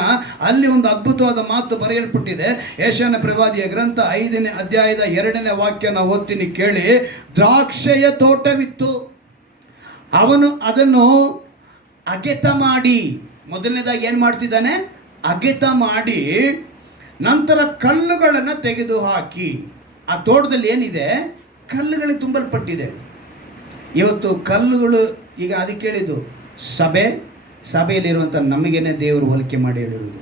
ಅಲ್ಲಿ ಒಂದು ಅದ್ಭುತವಾದ ಮಾತು ಬರೆಯಲ್ಪಟ್ಟಿದೆ. ಯೆಶಾಯ ಪ್ರವಾದಿಯ ಗ್ರಂಥ 5ನೇ ಅಧ್ಯಾಯದ 2ನೇ ವಾಕ್ಯ ನಾವು ಓದ್ತೀನಿ, ಕೇಳಿ. ದ್ರಾಕ್ಷೆಯ ತೋಟವಿತ್ತು, ಅವನು ಅದನ್ನು ಅಗೆತ ಮಾಡಿ, ಮೊದಲನೇದಾಗಿ ಏನು ಮಾಡ್ತಿದ್ದಾನೆ? ಅಗೆತ ಮಾಡಿ ನಂತರ ಕಲ್ಲುಗಳನ್ನು ತೆಗೆದು ಹಾಕಿ. ಆ ತೋಟದಲ್ಲಿ ಏನಿದೆ? ಕಲ್ಲುಗಳಿಗೆ ತುಂಬಲ್ಪಟ್ಟಿದೆ. ಇವತ್ತು ಕಲ್ಲುಗಳು, ಈಗ ಅದಕ್ಕೆ ಹೇಳಿದ್ದು ಸಭೆಯಲ್ಲಿರುವಂಥ ನಮಗೇನೆ ದೇವರು ಹೋಲಿಕೆ ಮಾಡಿ ಹೇಳಿರುವುದು,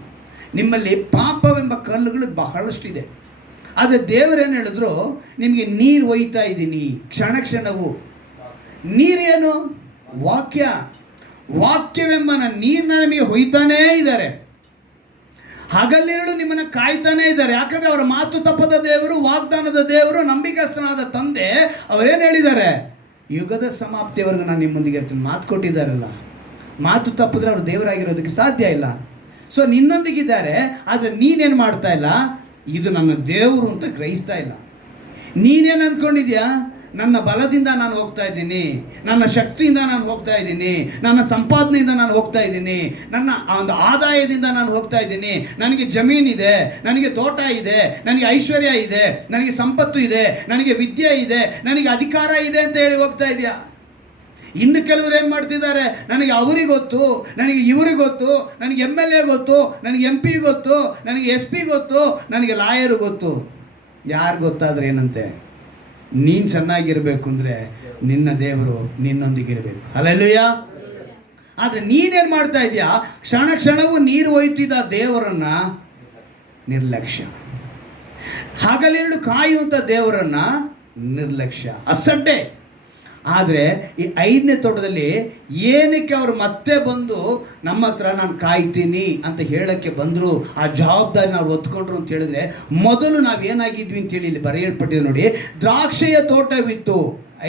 ನಿಮ್ಮಲ್ಲಿ ಪಾಪವೆಂಬ ಕಲ್ಲುಗಳು ಬಹಳಷ್ಟಿದೆ. ಆದರೆ ದೇವರೇನು ಹೇಳಿದ್ರು? ನಿಮಗೆ ನೀರು ಒಯ್ತಾ ಇದ್ದೀನಿ ಕ್ಷಣ ಕ್ಷಣವು. ನೀರೇನು? ವಾಕ್ಯವೆಂಬ ನೀರನ್ನ ನಮಗೆ ಹೊಯ್ತಾನೇ ಇದ್ದಾರೆ. ಹಗಲಿರುಳು ನಿಮ್ಮನ್ನು ಕಾಯ್ತಾನೆ ಇದ್ದಾರೆ. ಯಾಕಂದರೆ ಅವರ ಮಾತು ತಪ್ಪದ ದೇವರು, ವಾಗ್ದಾನದ ದೇವರು, ನಂಬಿಕಸ್ಥನಾದ ತಂದೆ. ಅವರೇನು ಹೇಳಿದ್ದಾರೆ? ಯುಗದ ಸಮಾಪ್ತಿಯವರೆಗೂ ನಾನು ನಿಮ್ಮೊಂದಿಗೆ ಇರ್ತೀನಿ. ಮಾತು ಕೊಟ್ಟಿದ್ದಾರಲ್ಲ, ಮಾತು ತಪ್ಪಿದ್ರೆ ಅವರು ದೇವರಾಗಿರೋದಕ್ಕೆ ಸಾಧ್ಯ ಇಲ್ಲ. ಸೊ ನಿನ್ನೊಂದಿಗಿದ್ದಾರೆ, ಆದರೆ ನೀನೇನು ಮಾಡ್ತಾ ಇಲ್ಲ? ಇದು ನನ್ನ ದೇವರು ಅಂತ ಗ್ರಹಿಸ್ತಾ ಇಲ್ಲ. ನೀನೇನು ಅಂದ್ಕೊಂಡಿದ್ಯಾ? ನನ್ನ ಬಲದಿಂದ ನಾನು ಹೋಗ್ತಾ ಇದ್ದೀನಿ, ನನ್ನ ಶಕ್ತಿಯಿಂದ ನಾನು ಹೋಗ್ತಾ ಇದ್ದೀನಿ, ನನ್ನ ಸಂಪಾದನೆಯಿಂದ ನಾನು ಹೋಗ್ತಾ ಇದ್ದೀನಿ, ನನ್ನ ಒಂದು ಆದಾಯದಿಂದ ನಾನು ಹೋಗ್ತಾ ಇದ್ದೀನಿ, ನನಗೆ ಜಮೀನಿದೆ, ನನಗೆ ತೋಟ ಇದೆ, ನನಗೆ ಐಶ್ವರ್ಯ ಇದೆ, ನನಗೆ ಸಂಪತ್ತು ಇದೆ, ನನಗೆ ವಿದ್ಯೆ ಇದೆ, ನನಗೆ ಅಧಿಕಾರ ಇದೆ ಅಂತ ಹೇಳಿ ಹೋಗ್ತಾ ಇದೆಯಾ? ಇನ್ನು ಕೆಲವರು ಏನು ಮಾಡ್ತಿದ್ದಾರೆ? ನನಗೆ ಅವ್ರಿಗೆ ಗೊತ್ತು, ನನಗೆ ಇವ್ರಿಗೆ ಗೊತ್ತು, ನನಗೆ MLA ಗೊತ್ತು, ನನಗೆ MP ಗೊತ್ತು, ನನಗೆ SP ಗೊತ್ತು, ನನಗೆ ಲಾಯರು ಗೊತ್ತು. ಯಾರು ಗೊತ್ತಾದ್ರೆ ಏನಂತೆ? ನೀನು ಚೆನ್ನಾಗಿರಬೇಕು ಅಂದರೆ ನಿನ್ನ ದೇವರು ನಿನ್ನೊಂದಿಗಿರಬೇಕು. ಹಲ್ಲೆಲೂಯಾ. ಆದರೆ ನೀನೇನು ಮಾಡ್ತಾ ಇದೆಯಾ? ಕ್ಷಣ ಕ್ಷಣವೂ ನೀರು ಒಯ್ತಿದ್ದ ದೇವರನ್ನು ನಿರ್ಲಕ್ಷ್ಯ, ಹಗಲಿರುಳು ಕಾಯುವಂಥ ದೇವರನ್ನು ನಿರ್ಲಕ್ಷ್ಯ, ಅಸಡ್ಡೆ. ಆದರೆ ಈ 5ನೇ ತೋಟದಲ್ಲಿ ಏನಕ್ಕೆ ಅವರು ಮತ್ತೆ ಬಂದು ನಮ್ಮ ಹತ್ರ ನಾನು ಕಾಯ್ತೀನಿ ಅಂತ ಹೇಳೋಕ್ಕೆ ಬಂದರು, ಆ ಜವಾಬ್ದಾರಿ ನಾವು ಹೊತ್ಕೊಂಡ್ರು ಅಂತ ಹೇಳಿದ್ರೆ, ಮೊದಲು ನಾವೇನಾಗಿದ್ವಿ ಅಂತೇಳಿ ಇಲ್ಲಿ ಬರೆಯಲ್ಪಟ್ಟಿದೆ ನೋಡಿ. ದ್ರಾಕ್ಷೆಯ ತೋಟವಿತ್ತು,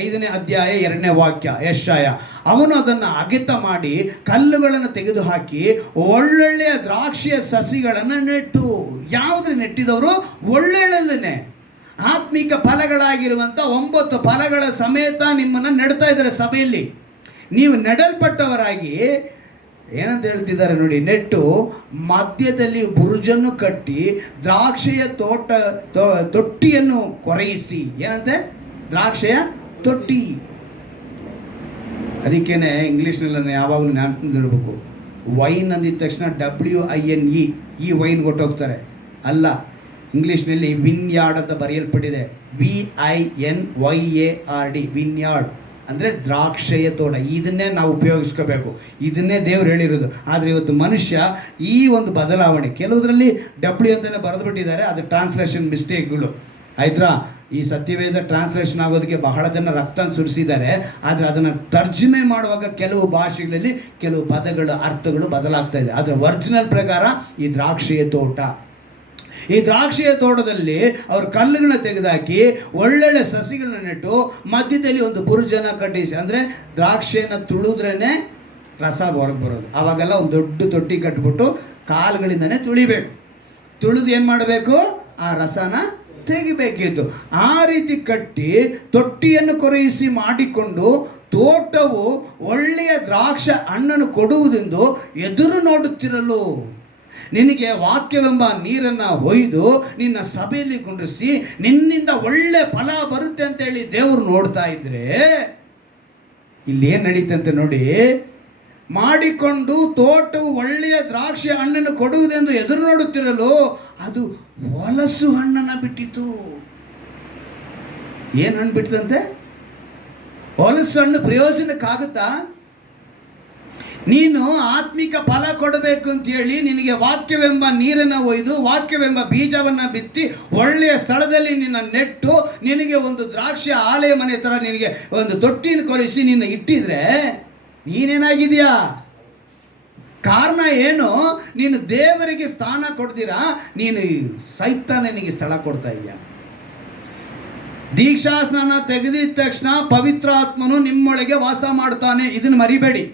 5ನೇ ಅಧ್ಯಾಯ 2ನೇ ವಾಕ್ಯ, ಯೆಶಾಯ. ಅವನು ಅದನ್ನು ಅಗೆತ ಮಾಡಿ ಕಲ್ಲುಗಳನ್ನು ತೆಗೆದು ಹಾಕಿ ಒಳ್ಳೊಳ್ಳೆಯ ದ್ರಾಕ್ಷಿಯ ಸಸಿಗಳನ್ನು ನೆಟ್ಟು. ಯಾವುದ್ರ ನೆಟ್ಟಿದವರು? ಒಳ್ಳೊಳ್ಳೆದನ್ನೇ, ಆತ್ಮಿಕ ಫಲಗಳಾಗಿರುವಂಥ 9 ಫಲಗಳ ಸಮೇತ ನಿಮ್ಮನ್ನು ನೆಡ್ತಾ ಇದ್ದಾರೆ ಸಭೆಯಲ್ಲಿ. ನೀವು ನೆಡಲ್ಪಟ್ಟವರಾಗಿ ಏನಂತ ಹೇಳ್ತಿದ್ದಾರೆ ನೋಡಿ, ನೆಟ್ಟು ಮಧ್ಯದಲ್ಲಿ ಬುರುಜನ್ನು ಕಟ್ಟಿ ದ್ರಾಕ್ಷೆಯ ತೊಟ್ಟಿಯನ್ನು ಕೊರೆಯಿಸಿ. ಏನಂತೆ? ದ್ರಾಕ್ಷೆಯ ತೊಟ್ಟಿ. ಅದಕ್ಕೇನೆ ಇಂಗ್ಲೀಷ್ನಲ್ಲಿ ಯಾವಾಗಲೂ ನೆನಪಿಡಬೇಕು, ವೈನ್ ಅಂದಿದ ತಕ್ಷಣ WINE, ಈ ವೈನ್ ಕೊಟ್ಟೋಗ್ತಾರೆ. ಅಲ್ಲ, ಇಂಗ್ಲೀಷ್ನಲ್ಲಿ ವಿನ್ಯಾರ್ಡ್ ಅಂತ ಬರೆಯಲ್ಪಟ್ಟಿದೆ, VINYARD, ವಿನ್ಯಾರ್ಡ್ ಅಂದರೆ ದ್ರಾಕ್ಷೆಯ ತೋಟ. ಇದನ್ನೇ ನಾವು ಉಪಯೋಗಿಸ್ಕೋಬೇಕು, ಇದನ್ನೇ ದೇವ್ರು ಹೇಳಿರೋದು. ಆದರೆ ಇವತ್ತು ಮನುಷ್ಯ ಈ ಒಂದು ಬದಲಾವಣೆ, ಕೆಲವುದರಲ್ಲಿ W ಅಂತಲೇ ಬರೆದುಬಿಟ್ಟಿದ್ದಾರೆ, ಅದು ಟ್ರಾನ್ಸ್ಲೇಷನ್ ಮಿಸ್ಟೇಕ್ಗಳು ಆಯ್ತಾ. ಈ ಸತ್ಯವೇದ ಟ್ರಾನ್ಸ್ಲೇಷನ್ ಆಗೋದಕ್ಕೆ ಬಹಳ ಜನ ರಕ್ತ ಸುರಿಸಿದ್ದಾರೆ. ಆದರೆ ಅದನ್ನು ತರ್ಜುಮೆ ಮಾಡುವಾಗ ಕೆಲವು ಭಾಷೆಗಳಲ್ಲಿ ಕೆಲವು ಪದಗಳ ಅರ್ಥಗಳು ಬದಲಾಗ್ತಾ ಇದೆ. ಆದರೆ ಒರಿಜಿನಲ್ ಪ್ರಕಾರ ಈ ದ್ರಾಕ್ಷಿಯ ತೋಟ, ಈ ದ್ರಾಕ್ಷಿಯ ತೋಟದಲ್ಲಿ ಅವರು ಕಲ್ಲುಗಳನ್ನ ತೆಗೆದುಹಾಕಿ ಒಳ್ಳೊಳ್ಳೆ ಸಸಿಗಳನ್ನ ನೆಟ್ಟು ಮಧ್ಯದಲ್ಲಿ ಒಂದು ಬುರುಜನ ಕಟ್ಟಿಸಿ, ಅಂದರೆ ದ್ರಾಕ್ಷಿಯನ್ನು ತುಳಿದ್ರೇ ರಸ ಹೊರಗೆ ಬರೋದು. ಆವಾಗೆಲ್ಲ ಒಂದು ದೊಡ್ಡ ತೊಟ್ಟಿ ಕಟ್ಬಿಟ್ಟು ಕಾಲುಗಳಿಂದನೇ ತುಳಿಬೇಕು. ತುಳಿದು ಏನು ಮಾಡಬೇಕು? ಆ ರಸನ ತೆಗಿಬೇಕಿತ್ತು. ಆ ರೀತಿ ಕಟ್ಟಿ ತೊಟ್ಟಿಯನ್ನು ಕೊರೆಯಿಸಿ ಮಾಡಿಕೊಂಡು ತೋಟವು ಒಳ್ಳೆಯ ದ್ರಾಕ್ಷ ಹಣ್ಣನ್ನು ಕೊಡುವುದೆಂದು ಎದುರು ನೋಡುತ್ತಿರಲು ನಿನಗೆ ವಾಕ್ಯವೆಂಬ ನೀರನ್ನು ಒಯ್ದು ನಿನ್ನ ಸಭೆಯಲ್ಲಿ ಕುಂಡ್ರಿಸಿ ನಿನ್ನಿಂದ ಒಳ್ಳೆ ಫಲ ಬರುತ್ತೆ ಅಂತೇಳಿ ದೇವರು ನೋಡ್ತಾ ಇದ್ರೆ, ಇಲ್ಲೇನು ನಡೀತಂತೆ ನೋಡಿ. ಮಾಡಿಕೊಂಡು ತೋಟವು ಒಳ್ಳೆಯ ದ್ರಾಕ್ಷಿ ಹಣ್ಣನ್ನು ಕೊಡುವುದೆಂದು ಎದುರು ನೋಡುತ್ತಿರಲು ಅದು ಹೊಲಸು ಹಣ್ಣನ್ನು ಬಿಟ್ಟಿತು. ಏನು ಹಣ್ಣು ಬಿಟ್ಟಿತಂತೆ? ಹೊಲಸು ಹಣ್ಣು ಪ್ರಯೋಜನಕ್ಕಾಗುತ್ತಾ? ನೀನು ಆತ್ಮಿಕ ಫಲ ಕೊಡಬೇಕು ಅಂತೇಳಿ ನಿನಗೆ ವಾಕ್ಯವೆಂಬ ನೀರನ್ನು ಒಯ್ದು ವಾಕ್ಯವೆಂಬ ಬೀಜವನ್ನು ಬಿತ್ತಿ ಒಳ್ಳೆಯ ಸ್ಥಳದಲ್ಲಿ ನಿನ್ನ ನೆಟ್ಟು ನಿನಗೆ ಒಂದು ದ್ರಾಕ್ಷಿ ಆಲೆ ಮನೆ ಥರ ನಿನಗೆ ಒಂದು ತೊಟ್ಟಿನ ಕೊರೆಸಿ ನಿನ್ನ ಇಟ್ಟಿದ್ರೆ ನೀನೇನಾಗಿದೆಯಾ? ಕಾರಣ ಏನು? ನೀನು ದೇವರಿಗೆ ಸ್ಥಾನ ಕೊಡ್ತೀರಾ, ನೀನು ಸೈತಾನನಿಗೆ ಸ್ಥಳ ಕೊಡ್ತಾ ಇದೆಯಾ? ದೀಕ್ಷಾ ಸ್ನಾನ ತೆಗೆದಿದ ತಕ್ಷಣ ಪವಿತ್ರಾತ್ಮನು ನಿಮ್ಮೊಳಗೆ ವಾಸ ಮಾಡ್ತಾನೆ, ಇದನ್ನು ಮರಿಬೇಡಿ.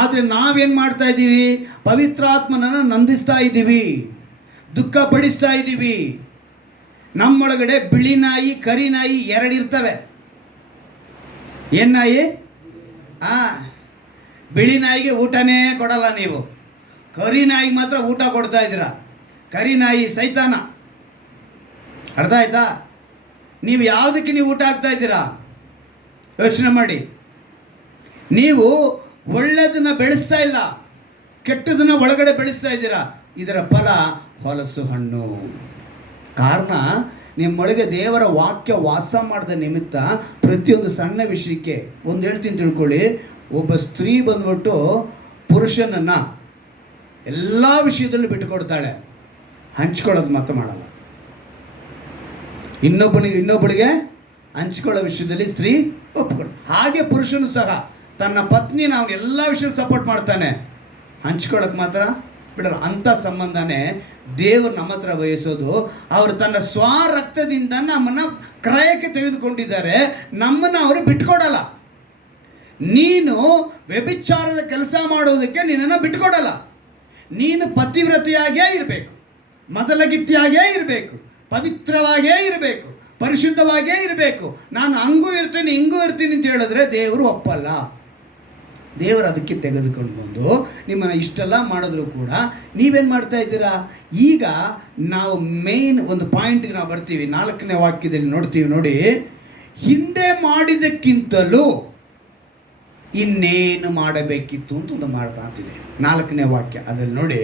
ಆದರೆ ನಾವೇನು ಮಾಡ್ತಾ ಇದ್ದೀವಿ? ಪವಿತ್ರಾತ್ಮನನ್ನು ನಂದಿಸ್ತಾ ಇದ್ದೀವಿ, ದುಃಖ ಪಡಿಸ್ತಾ ಇದ್ದೀವಿ. ನಮ್ಮೊಳಗಡೆ ಬಿಳಿ ನಾಯಿ ಕರಿ ನಾಯಿ ಎರಡಿರ್ತವೆ. ಏನು ನಾಯಿ? ಬಿಳಿ ನಾಯಿಗೆ ಊಟನೇ ಕೊಡಲ್ಲ ನೀವು, ಕರಿ ನಾಯಿಗೆ ಮಾತ್ರ ಊಟ ಕೊಡ್ತಾ ಇದ್ದೀರಾ. ಕರಿ ನಾಯಿ ಸೈತಾನ, ಅರ್ಥ ಆಯ್ತಾ? ನೀವು ಯಾವುದಕ್ಕೆ ನೀವು ಊಟ ಹಾಕ್ತಾ ಇದ್ದೀರಾ ಯೋಚನೆ ಮಾಡಿ. ನೀವು ಒಳ್ಳೆಯದನ್ನು ಬೆಳೆಸ್ತಾ ಇಲ್ಲ, ಕೆಟ್ಟದನ್ನು ಒಳಗಡೆ ಬೆಳೆಸ್ತಾ ಇದ್ದೀರಾ. ಇದರ ಫಲ ಹೊಲಸು ಹಣ್ಣು. ಕಾರಣ ನಿಮ್ಮೊಳಗೆ ದೇವರ ವಾಕ್ಯ ವಾಸ ಮಾಡಿದ ನಿಮಿತ್ತ ಪ್ರತಿಯೊಂದು ಸಣ್ಣ ವಿಷಯಕ್ಕೆ ಒಂದು ಹೇಳ್ತೀನಿ ತಿಳ್ಕೊಳ್ಳಿ. ಒಬ್ಬ ಸ್ತ್ರೀ ಬಂದ್ಬಿಟ್ಟು ಪುರುಷನನ್ನು ಎಲ್ಲ ವಿಷಯದಲ್ಲೂ ಬಿಟ್ಟುಕೊಡ್ತಾಳೆ, ಹಂಚ್ಕೊಳ್ಳೋದು ಮಾತ್ರ ಮಾಡಲ್ಲ. ಇನ್ನೊಬ್ಬಳಿಗೆ ಹಂಚ್ಕೊಳ್ಳೋ ವಿಷಯದಲ್ಲಿ ಸ್ತ್ರೀ ಒಪ್ಕೊಂಡು, ಹಾಗೆ ಪುರುಷನು ಸಹ ತನ್ನ ಪತ್ನಿನ ಅವನು ಎಲ್ಲ ವಿಷಯದಲ್ಲಿ ಸಪೋರ್ಟ್ ಮಾಡ್ತಾನೆ, ಹಂಚ್ಕೊಳ್ಳೋಕೆ ಮಾತ್ರ ಬಿಡಲ್ಲ. ಅಂಥ ಸಂಬಂಧನೇ ದೇವರು ನಮ್ಮ ಹತ್ರ ವಹಿಸೋದು. ಅವರು ತನ್ನ ಸ್ವರಕ್ತದಿಂದ ನಮ್ಮನ್ನು ಕ್ರಯಕ್ಕೆ ತೆಗೆದುಕೊಂಡಿದ್ದಾರೆ, ನಮ್ಮನ್ನು ಅವರು ಬಿಟ್ಕೊಡಲ್ಲ. ನೀನು ವ್ಯಭಿಚಾರದ ಕೆಲಸ ಮಾಡೋದಕ್ಕೆ ನಿನ್ನನ್ನು ಬಿಟ್ಕೊಡಲ್ಲ. ನೀನು ಪತಿವ್ರತೆಯಾಗೇ ಇರಬೇಕು, ಮೊದಲಗಿತ್ತಿಯಾಗೇ ಇರಬೇಕು, ಪವಿತ್ರವಾಗೇ ಇರಬೇಕು, ಪರಿಶುದ್ಧವಾಗೇ ಇರಬೇಕು. ನಾನು ಹಂಗೂ ಇರ್ತೀನಿ ಹಿಂಗೂ ಇರ್ತೀನಿ ಅಂತ ಹೇಳಿದ್ರೆ ದೇವರು ಒಪ್ಪಲ್ಲ. ದೇವರು ಅದಕ್ಕೆ ತೆಗೆದುಕೊಂಡು ಬಂದು ನಿಮ್ಮನ್ನು ಇಷ್ಟೆಲ್ಲ ಮಾಡಿದ್ರು ಕೂಡ ನೀವೇನು ಮಾಡ್ತಾ ಇದ್ದೀರಾ? ಈಗ ನಾವು ಮೇನ್ ಒಂದು ಪಾಯಿಂಟ್ಗೆ ನಾವು ಬರ್ತೀವಿ. 4ನೇ ವಾಕ್ಯದಲ್ಲಿ ನೋಡ್ತೀವಿ ನೋಡಿ, ಹಿಂದೆ ಮಾಡಿದ್ದಕ್ಕಿಂತಲೂ ಇನ್ನೇನು ಮಾಡಬೇಕಿತ್ತು ಅಂತ ಒಂದು ಮಾಡ್ತಾಂತಿದೆ. 4ನೇ ವಾಕ್ಯ ಅದರಲ್ಲಿ ನೋಡಿ,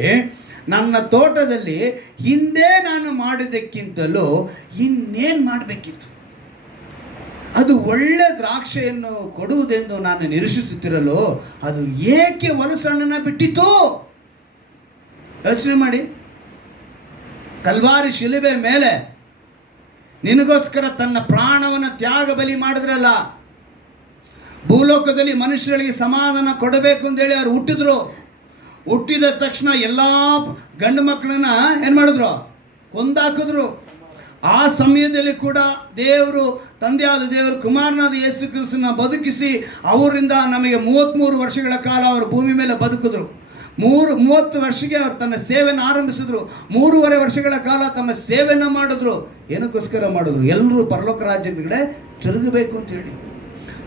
ನನ್ನ ತೋಟದಲ್ಲಿ ಹಿಂದೆ ನಾನು ಮಾಡಿದ್ದಕ್ಕಿಂತಲೂ ಇನ್ನೇನು ಮಾಡಬೇಕಿತ್ತು. ಅದು ಒಳ್ಳೆ ದ್ರಾಕ್ಷೆಯನ್ನು ಕೊಡುವುದೆಂದು ನಾನು ನಿರೀಕ್ಷಿಸುತ್ತಿರಲು ಅದು ಏಕೆ ಹೊಲಸು ಹಣ್ಣನ್ನು ಬಿಟ್ಟಿತು? ಯೋಚನೆ ಮಾಡಿ. ಕಲ್ವಾರಿ ಶಿಲುಬೆ ಮೇಲೆ ನಿನಗೋಸ್ಕರ ತನ್ನ ಪ್ರಾಣವನ್ನು ತ್ಯಾಗ ಬಲಿ ಮಾಡಿದ್ರಲ್ಲ. ಭೂಲೋಕದಲ್ಲಿ ಮನುಷ್ಯರಿಗೆ ಸಮಾಧಾನ ಕೊಡಬೇಕು ಅಂತೇಳಿ ಅವ್ರು ಹುಟ್ಟಿದ್ರು. ಹುಟ್ಟಿದ ತಕ್ಷಣ ಎಲ್ಲ ಗಂಡು ಮಕ್ಕಳನ್ನ ಏನು ಮಾಡಿದ್ರು? ಕೊಂದಾಕಿದ್ರು. ಆ ಸಮಯದಲ್ಲಿ ಕೂಡ ದೇವರು, ತಂದೆಯಾದ ದೇವರು ಕುಮಾರನಾದ ಯೇಸು ಕ್ರಿಸ್ತನ ಬದುಕಿಸಿ ಅವರಿಂದ ನಮಗೆ 33 ವರ್ಷಗಳ ಕಾಲ ಅವರು ಭೂಮಿ ಮೇಲೆ ಬದುಕಿದ್ರು. 30 ವರ್ಷಕ್ಕೆ ಅವರು ತನ್ನ ಸೇವೆಯನ್ನು ಆರಂಭಿಸಿದ್ರು. 3.5 ವರ್ಷಗಳ ಕಾಲ ತಮ್ಮ ಸೇವೆಯನ್ನು ಮಾಡಿದ್ರು. ಏನಕ್ಕೋಸ್ಕರ ಮಾಡಿದ್ರು? ಎಲ್ಲರೂ ಪರಲೋಕ ರಾಜ್ಯದ ಕಡೆ ತಿರುಗಬೇಕು ಅಂತೇಳಿ.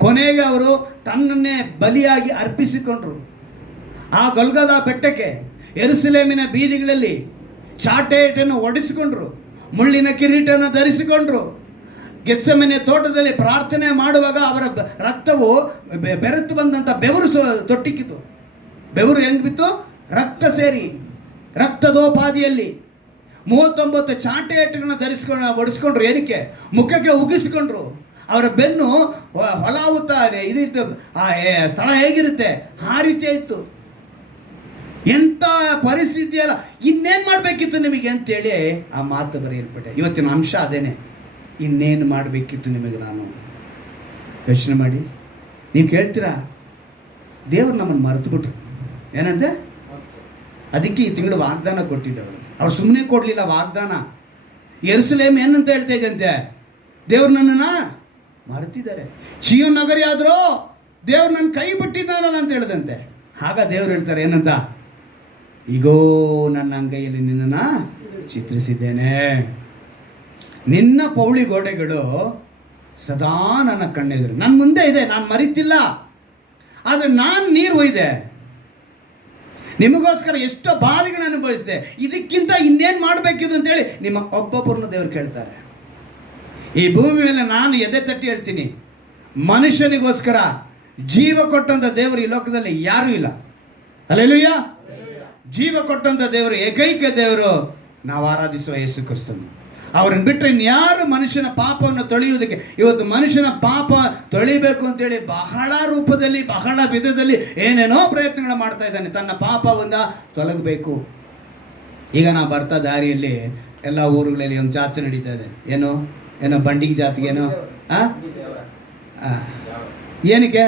ಕೊನೆಗೆ ಅವರು ತನ್ನನ್ನೇ ಬಲಿಯಾಗಿ ಅರ್ಪಿಸಿಕೊಂಡ್ರು. ಆ ಗೊಲ್ಗೊಥಾ ಬೆಟ್ಟಕ್ಕೆ ಯೆರೂಸಲೇಮಿನ ಬೀದಿಗಳಲ್ಲಿ ಚಾಟೇಟನ್ನು ಒಡಿಸಿಕೊಂಡ್ರು, ಮುಳ್ಳಿನ ಕಿರೀಟವನ್ನು ಧರಿಸಿಕೊಂಡ್ರು. ಗೆತ್ಸೆಮನೆ ತೋಟದಲ್ಲಿ ಪ್ರಾರ್ಥನೆ ಮಾಡುವಾಗ ಅವರ ರಕ್ತವು ಬೆರೆತು ಬಂದಂಥ ಬೆವರು ತೊಟ್ಟಿಕ್ಕಿತು. ಬೆವರು ಹೆಂಗೆ ಬಿತ್ತು? ರಕ್ತ ಸೇರಿ ರಕ್ತದೋಪಾದಿಯಲ್ಲಿ 39 ಚಾಟೇಟುಗಳನ್ನ ಒಡಿಸ್ಕೊಂಡ್ರು. ಏನಕ್ಕೆ? ಮುಖಕ್ಕೆ ಉಗಿಸಿಕೊಂಡ್ರು. ಅವರ ಬೆನ್ನು ಹೊಲಾವುತ್ತಾರೆ, ಇದಿತ್ತು, ಆ ಸ್ಥಳ ಹೇಗಿರುತ್ತೆ ಆ ರೀತಿ ಇತ್ತು. ಎಂಥ ಪರಿಸ್ಥಿತಿ ಅಲ್ಲ, ಇನ್ನೇನು ಮಾಡಬೇಕಿತ್ತು ನಿಮಗೆ ಅಂತೇಳಿ ಆ ಮಾತು ಬರೆಯಲ್ಪಟ್ಟೆ. ಇವತ್ತಿನ ಅಂಶ ಅದೇನೆ, ಇನ್ನೇನು ಮಾಡಬೇಕಿತ್ತು ನಿಮಗೆ. ನಾನು ಯೋಚನೆ ಮಾಡಿ. ನೀವು ಕೇಳ್ತೀರಾ, ದೇವರು ನಮ್ಮನ್ನು ಮರೆತು ಬಿಟ್ರು ಏನಂತೆ? ಅದಕ್ಕೆ ಈ ತಿಂಗಳು ವಾಗ್ದಾನ ಕೊಟ್ಟಿದ್ದವರು. ಅವ್ರು ಸುಮ್ಮನೆ ಕೊಡಲಿಲ್ಲ ವಾಗ್ದಾನ. ಯೆರೂಸಲೇಮ್ ಏನಂತ ಹೇಳ್ತಾ ಇದ್ದಂತೆ? ದೇವ್ರು ನನ್ನನ್ನು ಮರೆತಿದ್ದಾರೆ. ಚೀಯೋನ್ ನಗರಿ ಆದರೂ ದೇವ್ರು ನನ್ನ ಕೈ ಬಿಟ್ಟಿದ್ದಾನಲ್ಲ ಅಂತ ಹೇಳಿದಂತೆ. ಆಗ ದೇವ್ರು ಹೇಳ್ತಾರೆ ಏನಂತ? ಈಗೋ ನನ್ನ ಅಂಗೈಯಲ್ಲಿ ನಿನ್ನನ್ನು ಚಿತ್ರಿಸಿದ್ದೇನೆ, ನಿನ್ನ ಪೌಳಿ ಗೋಡೆಗಳು ಸದಾ ನನ್ನ ಕಣ್ಣೆದುರು, ನನ್ನ ಮುಂದೆ ಇದೆ, ನಾನು ಮರಿತಿಲ್ಲ. ಆದರೆ ನಾನು ನೀರು ಒಯ್ದೆ, ನಿಮಗೋಸ್ಕರ ಎಷ್ಟೋ ಬಾಧೆಗಳನ್ನು ಅನುಭವಿಸಿದೆ, ಇದಕ್ಕಿಂತ ಇನ್ನೇನು ಮಾಡಬೇಕಿದು ಅಂತೇಳಿ ನಿಮ್ಮ ಒಬ್ಬೊಬ್ಬರನ್ನು ದೇವರು ಕೇಳ್ತಾರೆ. ಈ ಭೂಮಿ ಮೇಲೆ ನಾನು ಎದೆ ತಟ್ಟಿ ಹೇಳ್ತೀನಿ, ಮನುಷ್ಯನಿಗೋಸ್ಕರ ಜೀವ ಕೊಟ್ಟಂಥ ದೇವರು ಈ ಲೋಕದಲ್ಲಿ ಯಾರೂ ಇಲ್ಲ. ಹಲ್ಲೆಲೂಯಾ. ಜೀವ ಕೊಟ್ಟಂಥ ದೇವರು, ಏಕೈಕ ದೇವರು ನಾವು ಆರಾಧಿಸುವ ಯೇಸು ಕ್ರಿಸ್ತನು. ಅವ್ರನ್ನ ಬಿಟ್ಟರೆ ಇನ್ಯಾರು ಮನುಷ್ಯನ ಪಾಪವನ್ನು ತೊಳೆಯುವುದಕ್ಕೆ? ಇವತ್ತು ಮನುಷ್ಯನ ಪಾಪ ತೊಳಿಬೇಕು ಅಂತೇಳಿ ಬಹಳ ರೂಪದಲ್ಲಿ, ಬಹಳ ವಿಧದಲ್ಲಿ ಏನೇನೋ ಪ್ರಯತ್ನಗಳು ಮಾಡ್ತಾ ಇದ್ದಾನೆ, ತನ್ನ ಪಾಪವನ್ನು ತೊಲಗಬೇಕು. ಈಗ ನಾವು ಬರ್ತಾ ದಾರಿಯಲ್ಲಿ ಎಲ್ಲ ಊರುಗಳಲ್ಲಿ ಒಂದು ಜಾತ್ರೆ ನಡೀತಾ ಇದೆ. ಏನೋ ಬಂಡಿಗೆ ಜಾತ್ರೆಗೇನೋ ಏನಕ್ಕೆ?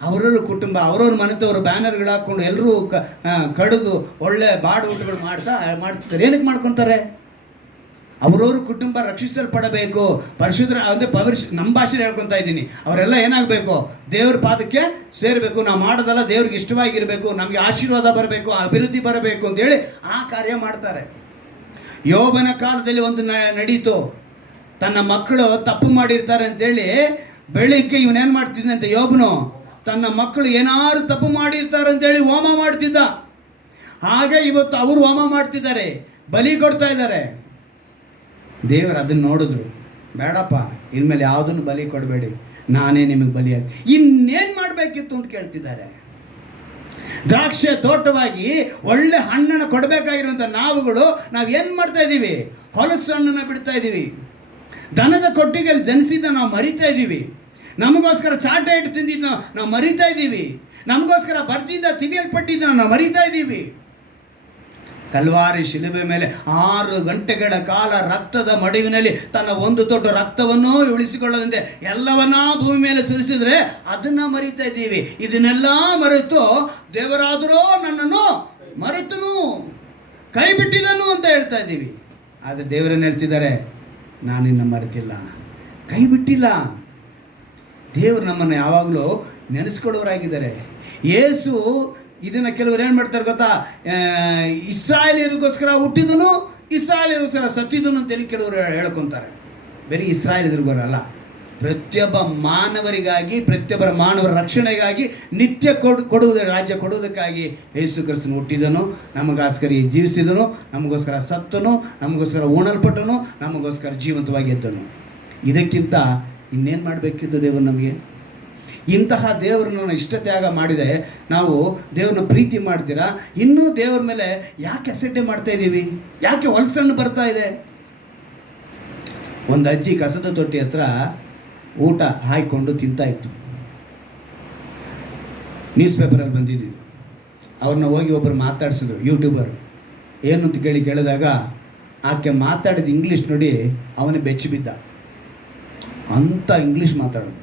ಅವರವ್ರ ಕುಟುಂಬ, ಅವ್ರವ್ರ ಮನೆತವರು ಬ್ಯಾನರ್ಗಳು ಹಾಕ್ಕೊಂಡು ಎಲ್ಲರೂ ಕಡಿದು ಒಳ್ಳೆ ಬಾಡು ಊಟಗಳು ಮಾಡ್ತಾರೆ. ಏನಕ್ಕೆ ಮಾಡ್ಕೊತಾರೆ? ಅವರವ್ರ ಕುಟುಂಬ ರಕ್ಷಿಸಲ್ಪಡಬೇಕು, ಪರಿಶುದ್ಧ ಅಂದರೆ ನಮ್ಮ ಭಾಷೆಯಲ್ಲಿ ಹೇಳ್ಕೊತಾ ಇದ್ದೀನಿ. ಅವರೆಲ್ಲ ಏನಾಗಬೇಕು? ದೇವ್ರ ಪಾದಕ್ಕೆ ಸೇರಬೇಕು. ನಾವು ಮಾಡೋದಲ್ಲ ದೇವ್ರಿಗೆ ಇಷ್ಟವಾಗಿರಬೇಕು, ನಮಗೆ ಆಶೀರ್ವಾದ ಬರಬೇಕು, ಅಭಿವೃದ್ಧಿ ಬರಬೇಕು ಅಂತೇಳಿ ಆ ಕಾರ್ಯ ಮಾಡ್ತಾರೆ. ಯೋಬನ ಕಾಲದಲ್ಲಿ ಒಂದು ನಡೀತು. ತನ್ನ ಮಕ್ಕಳು ತಪ್ಪು ಮಾಡಿರ್ತಾರೆ ಅಂತೇಳಿ ಬೆಳಿಗ್ಗೆ ಇವನೇನು ಮಾಡ್ತಿದ್ದಂತೆ, ಯೋಬನು ತನ್ನ ಮಕ್ಕಳು ಏನಾದ್ರು ತಪ್ಪು ಮಾಡಿರ್ತಾರೆ ಅಂತೇಳಿ ಹೋಮ ಮಾಡ್ತಿದ್ದ. ಹಾಗೆ ಇವತ್ತು ಅವರು ಹೋಮ ಮಾಡ್ತಿದ್ದಾರೆ, ಬಲಿ ಕೊಡ್ತಾ ಇದ್ದಾರೆ. ದೇವರು ಅದನ್ನು ನೋಡಿದ್ರು, ಬೇಡಪ್ಪ ಇನ್ಮೇಲೆ ಯಾವುದನ್ನು ಬಲಿ ಕೊಡಬೇಡಿ, ನಾನೇ ನಿಮಗೆ ಬಲಿಯಾಗಿ. ಇನ್ನೇನು ಮಾಡಬೇಕಿತ್ತು ಅಂತ ಕೇಳ್ತಿದ್ದಾರೆ. ದ್ರಾಕ್ಷೆ ತೋಟವಾಗಿ ಒಳ್ಳೆ ಹಣ್ಣನ್ನು ಕೊಡಬೇಕಾಗಿರುವಂಥ ನಾವುಗಳು ನಾವೇನು ಮಾಡ್ತಾ ಇದ್ದೀವಿ? ಹೊಲಸು ಹಣ್ಣನ್ನು ಬಿಡ್ತಾ ಇದ್ದೀವಿ. ದನದ ಕೊಟ್ಟಿಗೆಯಲ್ಲಿ ಜನಿಸಿದ ನಾವು ಮರಿತಾ ಇದ್ದೀವಿ. ನಮಗೋಸ್ಕರ ಚಾಟ ಇಟ್ಟು ತಿಂದಿದ್ದ ನಾವು ಮರಿತಾ ಇದ್ದೀವಿ. ನಮಗೋಸ್ಕರ ಬರ್ಜಿಂದ ತಿವಿಯಲ್ಪಟ್ಟಿದ್ದ ನಾವು ಮರಿತಾ ಇದ್ದೀವಿ. ಕಲ್ವಾರಿ ಶಿಲುಬೆ ಮೇಲೆ 6 ಗಂಟೆಗಳ ಕಾಲ ರಕ್ತದ ಮಡುವಿನಲ್ಲಿ ತನ್ನ ಒಂದು ತೊಟ್ಟು ರಕ್ತವನ್ನೂ ಉಳಿಸಿಕೊಳ್ಳದಂತೆ ಎಲ್ಲವನ್ನ ಭೂಮಿ ಮೇಲೆ ಸುರಿಸಿದ್ರೆ ಅದನ್ನ ಮರಿತಾ ಇದ್ದೀವಿ. ಇದನ್ನೆಲ್ಲ ಮರೆತು ದೇವರಾದರೂ ನನ್ನನ್ನು ಮರೆತನು, ಕೈ ಬಿಟ್ಟಿದನು ಅಂತ ಹೇಳ್ತಾ ಇದ್ದೀವಿ. ಆದರೆ ದೇವರನ್ನು ಹೇಳ್ತಿದ್ದಾರೆ, ನಾನಿನ್ನ ಮರೆತಿಲ್ಲ, ಕೈ ಬಿಟ್ಟಿಲ್ಲ. ದೇವರು ನಮ್ಮನ್ನು ಯಾವಾಗಲೂ ನೆನೆಸ್ಕೊಳ್ಳೋರಾಗಿದ್ದಾರೆ. ಯೇಸು ಇದನ್ನು ಕೆಲವರು ಏನು ಮಾಡ್ತಾರೆ ಗೊತ್ತಾ? ಇಸ್ರಾಯೇಲಿಯರಿಗೋಸ್ಕರ ಹುಟ್ಟಿದನು, ಇಸ್ರಾಯೇಲಿಗೋಸ್ಕರ ಸತ್ತಿದನು ಅಂತೇಳಿ ಕೆಲವರು ಹೇಳ್ಕೊತಾರೆ. ಬರೀ ಇಸ್ರಾಯೇಲಿಯರಿಗೋರಲ್ಲ, ಪ್ರತಿಯೊಬ್ಬ ಮಾನವರಿಗಾಗಿ, ಪ್ರತಿಯೊಬ್ಬರ ಮಾನವರ ರಕ್ಷಣೆಗಾಗಿ, ನಿತ್ಯ ರಾಜ್ಯ ಕೊಡುವುದಕ್ಕಾಗಿ ಯೇಸು ಕ್ರಿಸ್ತನು ಹುಟ್ಟಿದನು, ನಮಗೋಸ್ಕರ ಜೀವಿಸಿದನು, ನಮಗೋಸ್ಕರ ಸತ್ತನು, ನಮಗೋಸ್ಕರ ಉಣಲ್ಪಟ್ಟನು, ನಮಗೋಸ್ಕರ ಜೀವಂತವಾಗಿ ಎದ್ದನು. ಇದಕ್ಕಿಂತ ಇನ್ನೇನು ಮಾಡಬೇಕಿದ್ದು ದೇವರು ನಮಗೆ? ಇಂತಹ ದೇವರನ್ನು ಇಷ್ಟತ್ಯಾಗ ಮಾಡಿದೆ ನಾವು ದೇವ್ರನ್ನ ಪ್ರೀತಿ ಮಾಡ್ತೀರಾ? ಇನ್ನೂ ದೇವ್ರ ಮೇಲೆ ಯಾಕೆ ಅಸಡ್ಡೆ ಮಾಡ್ತಾ ಇದ್ದೀವಿ? ಯಾಕೆ ಹೊಲಸಣ್ಣು ಬರ್ತಾ ಇದೆ? ಒಂದು ಅಜ್ಜಿ ಕಸದ ತೊಟ್ಟಿ ಹತ್ರ ಊಟ ಹಾಯ್ಕೊಂಡು ತಿಂತಾ ಇತ್ತು. ನ್ಯೂಸ್ ಪೇಪರಲ್ಲಿ ಬಂದಿದ್ದು. ಅವ್ರನ್ನ ಹೋಗಿ ಒಬ್ಬರು ಮಾತಾಡಿಸಿದ್ರು, ಯೂಟ್ಯೂಬರ್. ಏನು ಅಂತ ಕೇಳಿದಾಗ ಆಕೆ ಮಾತಾಡಿದ ಇಂಗ್ಲೀಷ್ ನೋಡಿ ಅವನೇ ಬೆಚ್ಚಿ ಬಿದ್ದ. ಅಂಥ ಇಂಗ್ಲೀಷ್ ಮಾತಾಡೋದು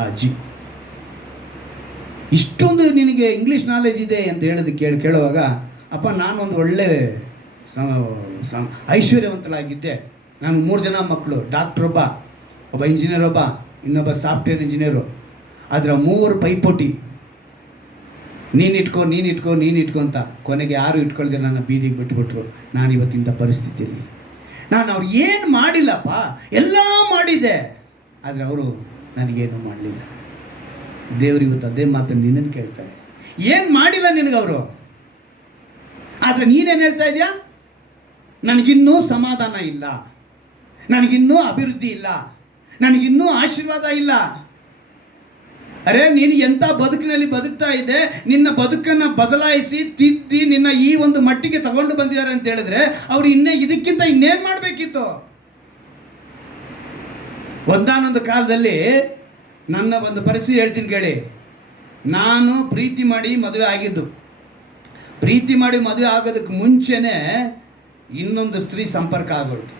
ಆ ಅಜ್ಜಿ. ಇಷ್ಟೊಂದು ನಿನಗೆ ಇಂಗ್ಲೀಷ್ ನಾಲೆಜ್ ಇದೆ ಅಂತ ಕೇಳುವಾಗ, ಅಪ್ಪ ನಾನೊಂದು ಒಳ್ಳೆ ಐಶ್ವರ್ಯವಂತಳಾಗಿದ್ದೆ. ನಾನು 3 ಜನ ಮಕ್ಕಳು, ಡಾಕ್ಟ್ರ್ ಒಬ್ಬ ಇಂಜಿನಿಯರ್, ಇನ್ನೊಬ್ಬ ಸಾಫ್ಟ್ವೇರ್ ಇಂಜಿನಿಯರು. ಆದರೆ 3 ಪೈಪೋಟಿ, ನೀನಿಟ್ಕೊ ಅಂತ. ಕೊನೆಗೆ ಯಾರು ಇಟ್ಕೊಳ್ದೆ ನನ್ನ ಬೀದಿಗೆ ಬಿಟ್ಬಿಟ್ರು. ನಾನು ಇವತ್ತಿಂಥ ಪರಿಸ್ಥಿತಿಯಲ್ಲಿ ನಾನು ಅವ್ರು ಏನು ಮಾಡಿಲ್ಲಪ್ಪ, ಎಲ್ಲ ಮಾಡಿದೆ, ಆದರೆ ಅವರು ನನಗೇನು ಮಾಡಲಿಲ್ಲ. ದೇವರು ಇವತ್ತು ಅದೇ ಮಾತನ್ನು ನಿನ್ನನ್ನು ಕೇಳ್ತಾರೆ. ಏನು ಮಾಡಿಲ್ಲ ನಿನಗವರು, ಆದರೆ ನೀನೇನು ಹೇಳ್ತಾ ಇದೆಯಾ? ನನಗಿನ್ನೂ ಸಮಾಧಾನ ಇಲ್ಲ, ನನಗಿನ್ನೂ ಅಭಿವೃದ್ಧಿ ಇಲ್ಲ, ನನಗಿನ್ನೂ ಆಶೀರ್ವಾದ ಇಲ್ಲ. ಅರೆ ನೀನು ಎಂಥ ಬದುಕಿನಲ್ಲಿ ಬದುಕ್ತಾ ಇದ್ದೆ, ನಿನ್ನ ಬದುಕನ್ನು ಬದಲಾಯಿಸಿ ತಿದ್ದಿ ನಿನ್ನ ಈ ಒಂದು ಮಟ್ಟಿಗೆ ತಗೊಂಡು ಬಂದಿದ್ದಾರೆ ಅಂತ ಹೇಳಿದ್ರೆ ಅವರು ಇದಕ್ಕಿಂತ ಇನ್ನೇನು ಮಾಡಬೇಕಿತ್ತು? ಒಂದಾನೊಂದು ಕಾಲದಲ್ಲಿ ನನ್ನ ಒಂದು ಪರಿಸ್ಥಿತಿ ಹೇಳ್ತೀನಿ ಕೇಳಿ. ನಾನು ಪ್ರೀತಿ ಮಾಡಿ ಮದುವೆ ಆಗಿದ್ದು. ಪ್ರೀತಿ ಮಾಡಿ ಮದುವೆ ಆಗೋದಕ್ಕೆ ಮುಂಚೆನೇ ಇನ್ನೊಂದು ಸ್ತ್ರೀ ಸಂಪರ್ಕ ಆಗೋಯ್ತು.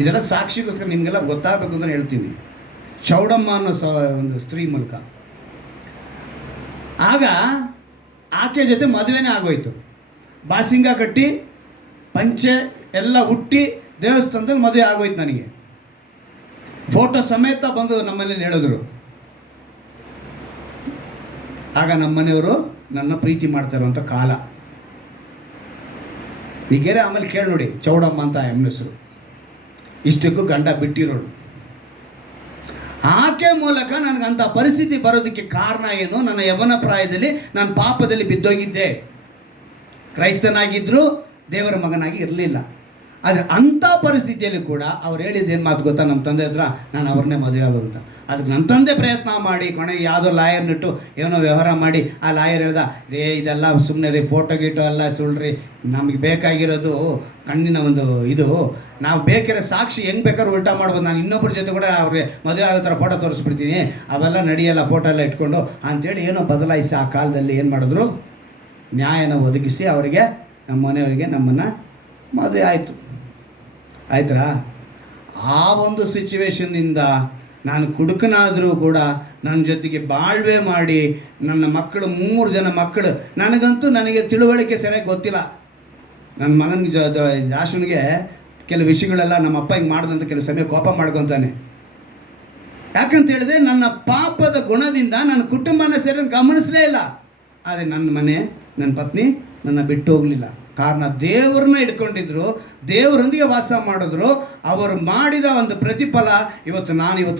ಇದೆಲ್ಲ ಸಾಕ್ಷಿಗೋಸ್ಕರ ನಿಮಗೆಲ್ಲ ಗೊತ್ತಾಗಬೇಕು ಅಂತ ಹೇಳ್ತೀನಿ. ಚೌಡಮ್ಮ ಅನ್ನೋ ಒಂದು ಸ್ತ್ರೀ ಮೂಲಕ. ಆಗ ಆಕೆ ಜೊತೆ ಮದುವೆನೇ ಆಗೋಯ್ತು. ಬಾಸಿಂಗ ಕಟ್ಟಿ ಪಂಚೆ ಎಲ್ಲ ಹುಟ್ಟಿ ದೇವಸ್ಥಾನದಲ್ಲಿ ಮದುವೆ ಆಗೋಯ್ತು ನನಗೆ. ಫೋಟೋ ಸಮೇತ ಬಂದು ನಮ್ಮಲ್ಲಿ ಹೇಳಿದ್ರು. ಆಗ ನಮ್ಮನೆಯವರು ನನ್ನ ಪ್ರೀತಿ ಮಾಡ್ತಾ ಇರುವಂಥ ಕಾಲ. ಹೀಗೇರೆ ಆಮೇಲೆ ಕೇಳಿ ನೋಡಿ, ಚೌಡಮ್ಮ ಅಂತ ಹೆಸರು. ಇಷ್ಟಕ್ಕೂ ಗಂಡ ಬಿಟ್ಟಿರೋಳು. ಆಕೆ ಮೂಲಕ ನನಗಂಥ ಪರಿಸ್ಥಿತಿ ಬರೋದಕ್ಕೆ ಕಾರಣ ಏನು? ನನ್ನ ಯವನ ಪ್ರಾಯದಲ್ಲಿ ನಾನು ಪಾಪದಲ್ಲಿ ಬಿದ್ದೋಗಿದ್ದೆ. ಕ್ರೈಸ್ತನಾಗಿದ್ದರೂ ದೇವರ ಮಗನಾಗಿ ಇರಲಿಲ್ಲ. ಆದರೆ ಅಂಥ ಪರಿಸ್ಥಿತಿಯಲ್ಲಿ ಕೂಡ ಅವ್ರು ಹೇಳಿದ್ದೇನು ಮಾತು ಗೊತ್ತಾ, ನಮ್ಮ ತಂದೆ ಹತ್ರ ನಾನು ಅವ್ರನ್ನೇ ಮದುವೆ ಆಗೋದು ಅಂತ. ಅದಕ್ಕೆ ನನ್ನ ತಂದೆ ಪ್ರಯತ್ನ ಮಾಡಿ ಕೊನೆಗೆ ಯಾವುದೋ ಲಾಯರ್ನಿಟ್ಟು ಏನೋ ವ್ಯವಹಾರ ಮಾಡಿ ಆ ಲಾಯರ್ ಹೇಳ್ದ, ರೇ ಇದೆಲ್ಲ ಸುಮ್ಮನೆ ರೀ, ಫೋಟೋ ಗೀಟೋ ಎಲ್ಲ ಸುಳ್ಳ್ರಿ, ನಮಗೆ ಬೇಕಾಗಿರೋದು ಕಣ್ಣಿನ ಒಂದು ಇದು, ನಾವು ಬೇಕಿರೋ ಸಾಕ್ಷಿ ಹೆಂಗೆ ಬೇಕಾದ್ರೂ ಉಲ್ಟಾ ಮಾಡ್ಬೋದು, ನಾನು ಇನ್ನೊಬ್ಬರ ಜೊತೆ ಕೂಡ ಅವ್ರಿಗೆ ಮದುವೆ ಆಗೋ ಥರ ಫೋಟೋ ತೋರಿಸ್ಬಿಡ್ತೀನಿ, ಅವೆಲ್ಲ ನಡೆಯಲ್ಲ ಫೋಟೋ ಎಲ್ಲ ಇಟ್ಕೊಂಡು ಅಂಥೇಳಿ ಏನೋ ಬದಲಾಯಿಸಿ ಆ ಕಾಲದಲ್ಲಿ ಏನು ಮಾಡಿದ್ರು, ನ್ಯಾಯನ ಒದಗಿಸಿ ಅವರಿಗೆ ನಮ್ಮ ಮನೆಯವರಿಗೆ ನಮ್ಮನ್ನು ಮದುವೆ ಆಯಿತು. ಆಯ್ತಾ? ಆ ಒಂದು ಸಿಚುವೇಶನ್ನಿಂದ ನಾನು ಕುಡುಕನಾದರೂ ಕೂಡ ನನ್ನ ಜೊತೆಗೆ ಬಾಳ್ವೆ ಮಾಡಿ ನನ್ನ ಮಕ್ಕಳು 3 ಜನ ಮಕ್ಕಳು, ನನಗೆ ತಿಳುವಳಿಕೆ ಸರಿಯಾಗಿ ಗೊತ್ತಿಲ್ಲ. ನನ್ನ ಮಗನಿಗೆ ಜಾಶನಿಗೆ ಕೆಲವು ವಿಷಯಗಳೆಲ್ಲ ನಮ್ಮ ಅಪ್ಪ ಹಿಂಗೆ ಮಾಡ್ದಂತ ಕೆಲವು ಸಮಯ ಕೋಪ ಮಾಡ್ಕೊತಾನೆ. ಯಾಕಂತ ಹೇಳಿದ್ರೆ ನನ್ನ ಪಾಪದ ಗುಣದಿಂದ ನನ್ನ ಕುಟುಂಬನ ಸೇರಿ ಗಮನಿಸಲೇ ಇಲ್ಲ. ಆದರೆ ನನ್ನ ಮನೆ, ನನ್ನ ಪತ್ನಿ ನನ್ನ ಬಿಟ್ಟು ಹೋಗಲಿಲ್ಲ. ಕಾರಣ ದೇವರನ್ನ ಇಟ್ಕೊಂಡಿದ್ರು, ದೇವರೊಂದಿಗೆ ವಾಸ ಮಾಡಿದ್ರು. ಅವರು ಮಾಡಿದ ಒಂದು ಪ್ರತಿಫಲ ಇವತ್ತು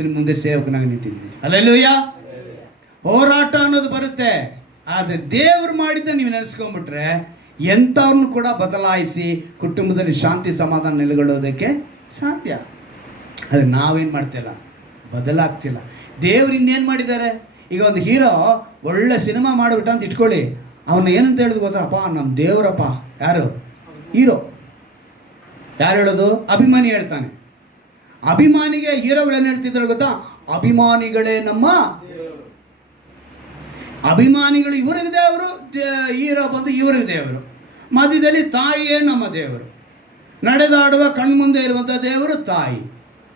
ನಿಮ್ಮ ಮುಂದೆ ಸೇವಕನಾಗಿ ನಿಂತಿದ್ದೀನಿ. ಹಲ್ಲೆಲೂಯಾ. ಹೋರಾಟ ಅನ್ನೋದು ಬರುತ್ತೆ, ಆದರೆ ದೇವರು ಮಾಡಿದ್ದ ನೀವು ನೆನೆಸ್ಕೊಂಡ್ಬಿಟ್ರೆ ಎಂಥವ್ರನ್ನು ಕೂಡ ಬದಲಾಯಿಸಿ ಕುಟುಂಬದಲ್ಲಿ ಶಾಂತಿ ಸಮಾಧಾನ ನೆಲೆಗೊಳ್ಳೋದಕ್ಕೆ ಸಾಧ್ಯ. ಆದರೆ ನಾವೇನು ಮಾಡ್ತಿಲ್ಲ, ಬದಲಾಗ್ತಿಲ್ಲ. ದೇವ್ರು ಇನ್ನೇನು ಮಾಡಿದ್ದಾರೆ? ಈಗ ಒಂದು ಹೀರೋ ಒಳ್ಳೆ ಸಿನಿಮಾ ಮಾಡಿಬಿಟ್ಟ ಅಂತ ಇಟ್ಕೊಳ್ಳಿ, ಅವನ್ನ ಏನಂತ ಹೇಳಿದ್ರು ಗೊತ್ತಪ್ಪ, ನಮ್ಮ ದೇವರಪ್ಪ. ಯಾರು? ಹೀರೋ. ಯಾರು ಹೇಳೋದು? ಅಭಿಮಾನಿ ಹೇಳ್ತಾನೆ. ಅಭಿಮಾನಿಗೆ ಹೀರೋಗಳೇನು ಹೇಳ್ತಿದ್ರು ಗೊತ್ತಾ? ಅಭಿಮಾನಿಗಳೇ ನಮ್ಮ ಅಭಿಮಾನಿಗಳು, ಇವ್ರಿಗೆ ದೇವರು, ಹೀರೋ ಬಂದು ಇವ್ರಿಗೆ ದೇವರು, ಮಧ್ಯದಲ್ಲಿ ತಾಯಿಯೇ ನಮ್ಮ ದೇವರು, ನಡೆದಾಡುವ ಕಣ್ಮುಂದೆ ಇರುವಂಥ ದೇವರು ತಾಯಿ.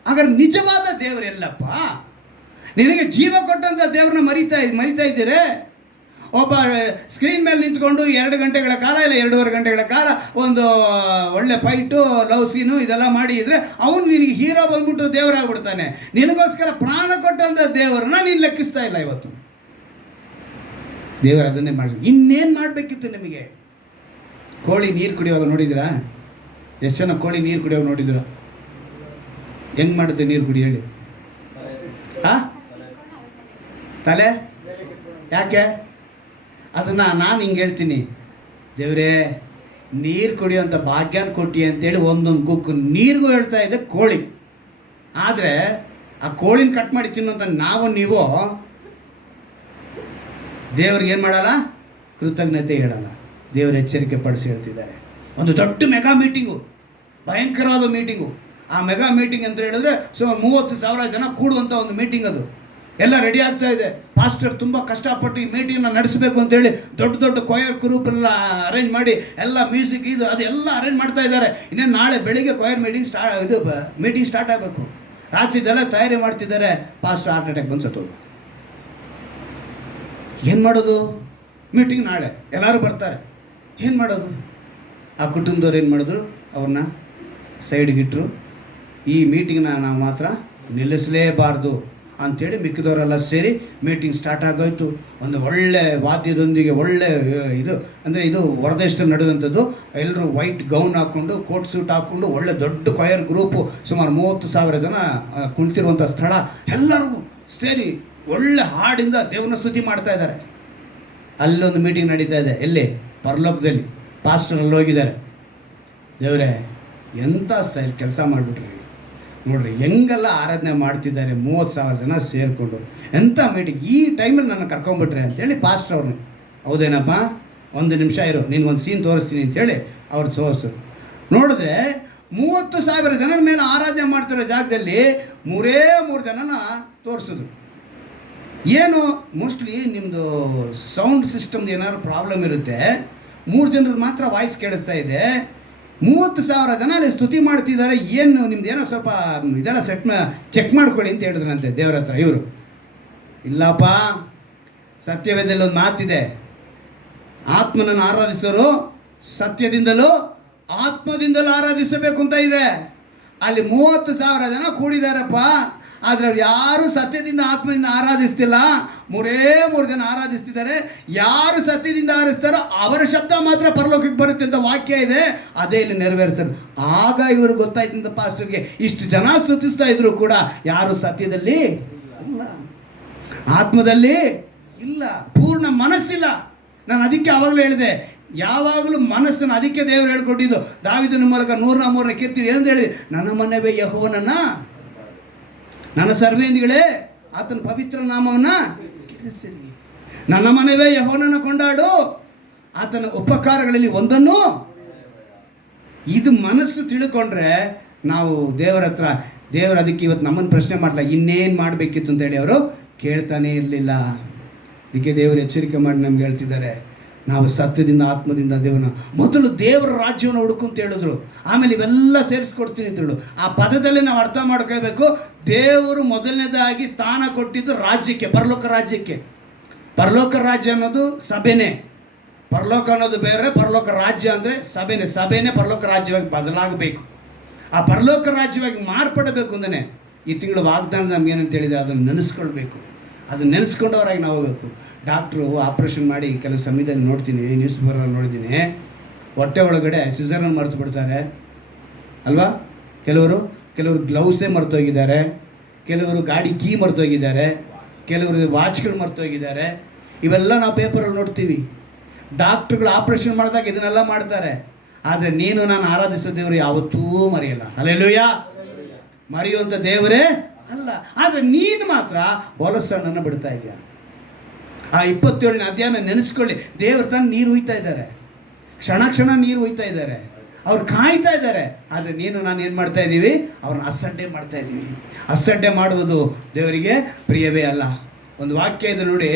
ಹಾಗಾದ್ರೆ ನಿಜವಾದ ದೇವರು ಎಲ್ಲಪ್ಪ? ನಿನಗೆ ಜೀವ ಕೊಟ್ಟಂಥ ದೇವ್ರನ್ನ ಮರಿತಾ ಇದ್ದೀರೇ? ಒಬ್ಬ ಸ್ಕ್ರೀನ್ ಮೇಲೆ ನಿಂತ್ಕೊಂಡು 2 ಗಂಟೆಗಳ ಕಾಲ ಇಲ್ಲ 2.5 ಗಂಟೆಗಳ ಕಾಲ ಒಂದು ಒಳ್ಳೆ ಫೈಟು, ಲವ್ ಸೀನು ಇದೆಲ್ಲ ಮಾಡಿದರೆ ಅವನು ನಿನಗೆ ಹೀರೋ ಬಂದ್ಬಿಟ್ಟು ದೇವರಾಗ್ಬಿಡ್ತಾನೆ. ನಿನಗೋಸ್ಕರ ಪ್ರಾಣ ಕೊಟ್ಟಂಥ ದೇವರನ್ನ ನೀನು ಲೆಕ್ಕಿಸ್ತಾ ಇಲ್ಲ. ಇವತ್ತು ದೇವರು ಅದನ್ನೇ ಮಾಡಿ ಇನ್ನೇನು ಮಾಡಬೇಕಿತ್ತು ನಿಮಗೆ? ಕೋಳಿ ನೀರು ಕುಡಿಯುವಾಗ ನೋಡಿದಿರಾ? ಎಷ್ಟು ಜನ ಕೋಳಿ ನೀರು ಕುಡಿಯೋವಾಗ ನೋಡಿದಿರ? ಹೆಂಗೆ ಮಾಡುತ್ತೆ ನೀರು ಕುಡಿ ಹೇಳಿ? ತಲೆ ಯಾಕೆ? ಅದನ್ನು ನಾನು ಹಿಂಗೆ ಹೇಳ್ತೀನಿ, ದೇವರೇ ನೀರು ಕುಡಿಯೋಂಥ ಭಾಗ್ಯನ ಕೊಟ್ಟಿ ಅಂತೇಳಿ ಒಂದೊಂದು ಕುಕ್ಕು ನೀರಿಗೂ ಹೇಳ್ತಾ ಇದೆ ಕೋಳಿ. ಆದರೆ ಆ ಕೋಳಿನ ಕಟ್ ಮಾಡಿ ತಿನ್ನೋಂಥ ನೀವು ದೇವ್ರಿಗೆ ಏನು ಮಾಡಲ್ಲ? ಕೃತಜ್ಞತೆ ಹೇಳಲ್ಲ. ದೇವರು ಎಚ್ಚರಿಕೆ ಪಡಿಸಿ ಹೇಳ್ತಿದ್ದಾರೆ. ಒಂದು ದೊಡ್ಡ ಮೆಗಾ ಮೀಟಿಂಗು, ಭಯಂಕರವಾದ ಮೀಟಿಂಗು. ಆ ಮೆಗಾ ಮೀಟಿಂಗ್ ಅಂತ ಹೇಳಿದ್ರೆ 30,000 ಜನ ಕೂಡುವಂಥ ಒಂದು ಮೀಟಿಂಗ್. ಅದು ಎಲ್ಲ ರೆಡಿ ಆಗ್ತಾ ಇದೆ. ಪಾಸ್ಟರ್ ತುಂಬ ಕಷ್ಟಪಟ್ಟು ಈ ಮೀಟಿಂಗ್ನ ನಡೆಸಬೇಕು ಅಂತೇಳಿ ದೊಡ್ಡ ಕೊಯರ್ ಗ್ರೂಪ್ ಎಲ್ಲ ಅರೇಂಜ್ ಮಾಡಿ ಎಲ್ಲ ಮ್ಯೂಸಿಕ್ ಇದು ಅದೆಲ್ಲ ಅರೇಂಜ್ ಮಾಡ್ತಾ ಇದ್ದಾರೆ. ಇನ್ನೇನು ನಾಳೆ ಬೆಳಿಗ್ಗೆ ಕೊಯರ್ ಮೀಟಿಂಗ್ ಸ್ಟಾರ್ಟ್ ಆಗಬೇಕು. ರಾತ್ರಿದೆಲ್ಲ ತಯಾರಿ ಮಾಡ್ತಿದ್ದಾರೆ. ಪಾಸ್ಟರ್ ಹಾರ್ಟ್ ಅಟ್ಯಾಕ್ ಬಂದು ಸತ್ತೋದು. ಏನು ಮಾಡೋದು? ಮೀಟಿಂಗ್ ನಾಳೆ, ಎಲ್ಲರೂ ಬರ್ತಾರೆ, ಏನು ಮಾಡೋದು? ಆ ಕುಟುಂಬದವ್ರು ಏನು ಮಾಡಿದ್ರು? ಅವ್ರನ್ನ ಸೈಡ್ಗಿಟ್ರು. ಈ ಮೀಟಿಂಗ್ನ ನಾವು ಮಾತ್ರ ನಿಲ್ಲಿಸಲೇಬಾರ್ದು ಅಂಥೇಳಿ ಮಿಕ್ಕಿದವರೆಲ್ಲ ಸೇರಿ ಮೀಟಿಂಗ್ ಸ್ಟಾರ್ಟ್ ಆಗೋಯ್ತು. ಒಂದು ಒಳ್ಳೆ ವಾದ್ಯದೊಂದಿಗೆ, ಒಳ್ಳೆ ಇದು ಹೊರದೇಶದಲ್ಲಿ ನಡೆದಂಥದ್ದು. ಎಲ್ಲರೂ ವೈಟ್ ಗೌನ್ ಹಾಕ್ಕೊಂಡು, ಕೋಟ್ ಸೂಟ್ ಹಾಕ್ಕೊಂಡು, ಒಳ್ಳೆ ದೊಡ್ಡ ಕೊಯರ್ ಗ್ರೂಪು, ಸುಮಾರು 30,000 ಜನ ಕುಳಿತಿರುವಂಥ ಸ್ಥಳ. ಎಲ್ಲರಿಗೂ ಸೇರಿ ಒಳ್ಳೆ ಹಾಡಿಂದ ದೇವನ ಸ್ತುತಿ ಮಾಡ್ತಾ ಇದ್ದಾರೆ. ಅಲ್ಲೊಂದು ಮೀಟಿಂಗ್ ನಡೀತಾ ಇದೆ. ಎಲ್ಲಿ? ಪರಲೋಕದಲ್ಲಿ. ಪಾಸ್ಟರ್ ಅಲ್ಲಿ ಹೋಗಿದ್ದಾರೆ. ದೇವರೇ ಎಂಥ ಸ್ಟೈಲ್ ಕೆಲಸ ಮಾಡಿಬಿಟ್ರಿ ನೋಡ್ರಿ, ಹೆಂಗೆಲ್ಲ ಆರಾಧನೆ ಮಾಡ್ತಿದ್ದಾರೆ 30,000 ಜನ ಸೇರಿಕೊಂಡು. ಎಂಥ ಮೀಟಿಂಗ್! ಈ ಟೈಮಲ್ಲಿ ನನ್ನ ಕರ್ಕೊಂಬಿಟ್ರೆ ಅಂತೇಳಿ ಪಾಸ್ಟರ್ ಅವ್ರನ್ನ, ಹೌದೇನಪ್ಪ, 1 ನಿಮಿಷ ಇರು, ನಿನ್ಗೊಂದು ಸೀನ್ ತೋರಿಸ್ತೀನಿ ಅಂತೇಳಿ ಅವ್ರು ತೋರಿಸಿದ್ರು. ನೋಡಿದ್ರೆ 30,000 ಜನರ ಮೇಲೆ ಆರಾಧನೆ ಮಾಡ್ತಿರೋ ಜಾಗದಲ್ಲಿ 3 ಜನನ ತೋರಿಸಿದ್ರು. ಏನು ಮೋಸ್ಟ್ಲಿ ನಿಮ್ಮದು ಸೌಂಡ್ ಸಿಸ್ಟಮ್ದು ಏನಾದ್ರು ಪ್ರಾಬ್ಲಮ್ ಇರುತ್ತೆ. 3 ಜನರು ಮಾತ್ರ ವಾಯ್ಸ್ ಕೇಳಿಸ್ತಾ ಇದೆ. 30,000 ಜನ ಅಲ್ಲಿ ಸ್ತುತಿ ಮಾಡ್ತಿದ್ದಾರೆ. ಏನು ನಿಮ್ದು ಏನೋ ಸ್ವಲ್ಪ ಇದೆಲ್ಲ ಚೆಕ್ ಮಾಡ್ಕೊಳ್ಳಿ ಅಂತ ಹೇಳಿದ್ರಂತೆ ದೇವ್ರ ಹತ್ರ. ಇವರು ಇಲ್ಲಪ್ಪ, ಸತ್ಯವೇದದಲ್ಲಿ ಒಂದು ಮಾತಿದೆ, ಆತ್ಮನನ್ನು ಆರಾಧಿಸೋರು ಸತ್ಯದಿಂದಲೂ ಆತ್ಮದಿಂದಲೂ ಆರಾಧಿಸಬೇಕು ಅಂತ ಇದೆ. ಅಲ್ಲಿ 30,000 ಜನ ಕೂಡಿದಾರಪ್ಪ. ಆದರೆ ಅವ್ರು ಯಾರು ಸತ್ಯದಿಂದ ಆತ್ಮದಿಂದ ಆರಾಧಿಸ್ತಿಲ್ಲ. 3 ಜನ ಆರಾಧಿಸ್ತಿದ್ದಾರೆ. ಯಾರು ಸತ್ಯದಿಂದ ಆರಾಧಿಸ್ತಾರೋ ಅವರ ಶಬ್ದ ಮಾತ್ರ ಪರಲೋಕಕ್ಕೆ ಬರುತ್ತೆ ಅಂತ ವಾಕ್ಯ ಇದೆ. ಅದೇ ಇಲ್ಲಿ ನೆರವೇರಿಸ್ತಾರೆ. ಆಗ ಇವರು ಗೊತ್ತಾಯ್ತಂತ ಪಾಸ್ಟರ್ಗೆ, ಇಷ್ಟು ಜನ ಸ್ತುತಿಸ್ತಾ ಇದ್ರು ಕೂಡ ಯಾರು ಸತ್ಯದಲ್ಲಿ ಇಲ್ಲ, ಆತ್ಮದಲ್ಲಿ ಇಲ್ಲ, ಪೂರ್ಣ ಮನಸ್ಸಿಲ್ಲ. ನಾನು ಅದಕ್ಕೆ ಆವಾಗಲೂ ಹೇಳಿದೆ, ಯಾವಾಗಲೂ ಮನಸ್ಸನ್ನು, ಅದಕ್ಕೆ ದೇವರು ಹೇಳ್ಕೊಟ್ಟಿದ್ದು ದಾವೀದನ ಮೂಲಕ 103ನೇ ಕೀರ್ತಿ ಏನು ಹೇಳಿ, ನನ್ನ ಮನೆವೇ ಯೆಹೋವನನ್ನ, ನನ್ನ ಸರ್ವೇಂದಿಗಳೇ ಆತನ ಪವಿತ್ರ ನಾಮವನ್ನ ಕೀರ್ತಿಸಿರಿ. ನನ್ನ ಮನೆವೇ ಯೆಹೋವನನ್ನ ಕೊಂಡಾಡು, ಆತನ ಉಪಕಾರಗಳಲ್ಲಿ ಒಂದನ್ನು. ಇದು ಮನಸ್ಸು ತಿಳ್ಕೊಂಡ್ರೆ ನಾವು ದೇವರ ಹತ್ರ, ದೇವರು ಅದಕ್ಕೆ ಇವತ್ತು ನಮ್ಮನ್ನು ಪ್ರಶ್ನೆ ಮಾಡಲ್ಲ, ಇನ್ನೇನು ಮಾಡಬೇಕಿತ್ತು ಅಂತೇಳಿ ಅವರು ಕೇಳ್ತಾನೇ ಇರಲಿಲ್ಲ. ಅದಕ್ಕೆ ದೇವರು ಎಚ್ಚರಿಕೆ ಮಾಡಿ ನಮ್ಗೆ ಹೇಳ್ತಿದ್ದಾರೆ, ನಾವು ಸತ್ಯದಿಂದ ಆತ್ಮದಿಂದ ದೇವರನ್ನ ಮೊದಲು ದೇವರ ರಾಜ್ಯವನ್ನು ಹುಡುಕು ಅಂತ ಹೇಳಿದ್ರು, ಆಮೇಲೆ ಇವೆಲ್ಲ ಸೇರಿಸ್ಕೊಡ್ತೀನಿ ಅಂತ ಹೇಳು. ಆ ಪದದಲ್ಲಿ ನಾವು ಅರ್ಥ ಮಾಡ್ಕೋಬೇಕು, ದೇವರು ಮೊದಲನೇದಾಗಿ ಸ್ಥಾನ ಕೊಟ್ಟಿದ್ದು ರಾಜ್ಯಕ್ಕೆ, ಪರಲೋಕ ರಾಜ್ಯಕ್ಕೆ. ಪರಲೋಕ ರಾಜ್ಯ ಅನ್ನೋದು ಸಭೆನೇ, ಪರಲೋಕ ಅನ್ನೋದು ಬೇರೆ, ಪರಲೋಕ ರಾಜ್ಯ ಅಂದರೆ ಸಭೆನೇ ಪರಲೋಕ ರಾಜ್ಯವಾಗಿ ಬದಲಾಗಬೇಕು. ಆ ಪರಲೋಕ ರಾಜ್ಯವಾಗಿ ಮಾರ್ಪಡಬೇಕು ಅಂದರೆ ಈ ತಿಂಗಳು ವಾಗ್ದಾನ ನಮ್ಗೇನಂತ ಹೇಳಿದರೆ ಅದನ್ನು ನೆನೆಸ್ಕೊಳ್ಬೇಕು. ಅದನ್ನು ನೆನೆಸ್ಕೊಂಡವರಾಗಿ ನಾವು ಹೋಗಬೇಕು. ಡಾಕ್ಟ್ರು ಆಪ್ರೇಷನ್ ಮಾಡಿ ಕೆಲವು ಸಮಯದಲ್ಲಿ ನೋಡ್ತೀನಿ, ನ್ಯೂಸ್ ಪೇಪರಲ್ಲಿ ನೋಡಿದ್ದೀನಿ, ಹೊಟ್ಟೆ ಒಳಗಡೆ ಸಿಸರನ್ನು ಮರೆತು ಬಿಡ್ತಾರೆ ಅಲ್ವಾ. ಕೆಲವರು ಗ್ಲೌಸೇ ಮರೆತೋಗಿದ್ದಾರೆ, ಕೆಲವರು ಗಾಡಿ ಕೀ ಮರೆತೋಗಿದ್ದಾರೆ, ಕೆಲವರು ವಾಚ್ಗಳು ಮರೆತೋಗಿದ್ದಾರೆ. ಇವೆಲ್ಲ ನಾವು ಪೇಪರಲ್ಲಿ ನೋಡ್ತೀವಿ. ಡಾಕ್ಟ್ರುಗಳು ಆಪ್ರೇಷನ್ ಮಾಡಿದಾಗ ಇದನ್ನೆಲ್ಲ ಮಾಡ್ತಾರೆ. ಆದರೆ ನೀನು ನಾನು ಆರಾಧಿಸೋ ದೇವರು ಯಾವತ್ತೂ ಮರೆಯಲ್ಲ. ಹಲ್ಲೆಲೂಯಾ. ಮರೆಯುವಂಥ ದೇವರೇ ಅಲ್ಲ. ಆದರೆ ನೀನು ಮಾತ್ರ ಹೊಲಸಣ್ಣನ್ನು ಬಿಡ್ತಾ ಇದೆಯಾ. ಆ 27ನೇ ಅಧ್ಯಾಯನ ನೆನೆಸ್ಕೊಳ್ಳಿ. ದೇವ್ರ ತಾನು ನೀರು ಹುಯ್ತಾ ಇದ್ದಾರೆ, ಕ್ಷಣ ಕ್ಷಣ ನೀರು ಹುಯ್ತಾ ಇದ್ದಾರೆ, ಅವ್ರು ಕಾಯ್ತಾ ಇದ್ದಾರೆ. ಆದರೆ ನೀನು ನಾನು ಏನು ಮಾಡ್ತಾ ಇದ್ದೀವಿ, ಅವ್ರನ್ನ ಅಸಡ್ಡೆ ಮಾಡ್ತಾ ಇದ್ದೀವಿ. ಅಸಡ್ಡೆ ಮಾಡುವುದು ದೇವರಿಗೆ ಪ್ರಿಯವೇ ಅಲ್ಲ. ಒಂದು ವಾಕ್ಯ ಇದೆ ನೋಡಿ,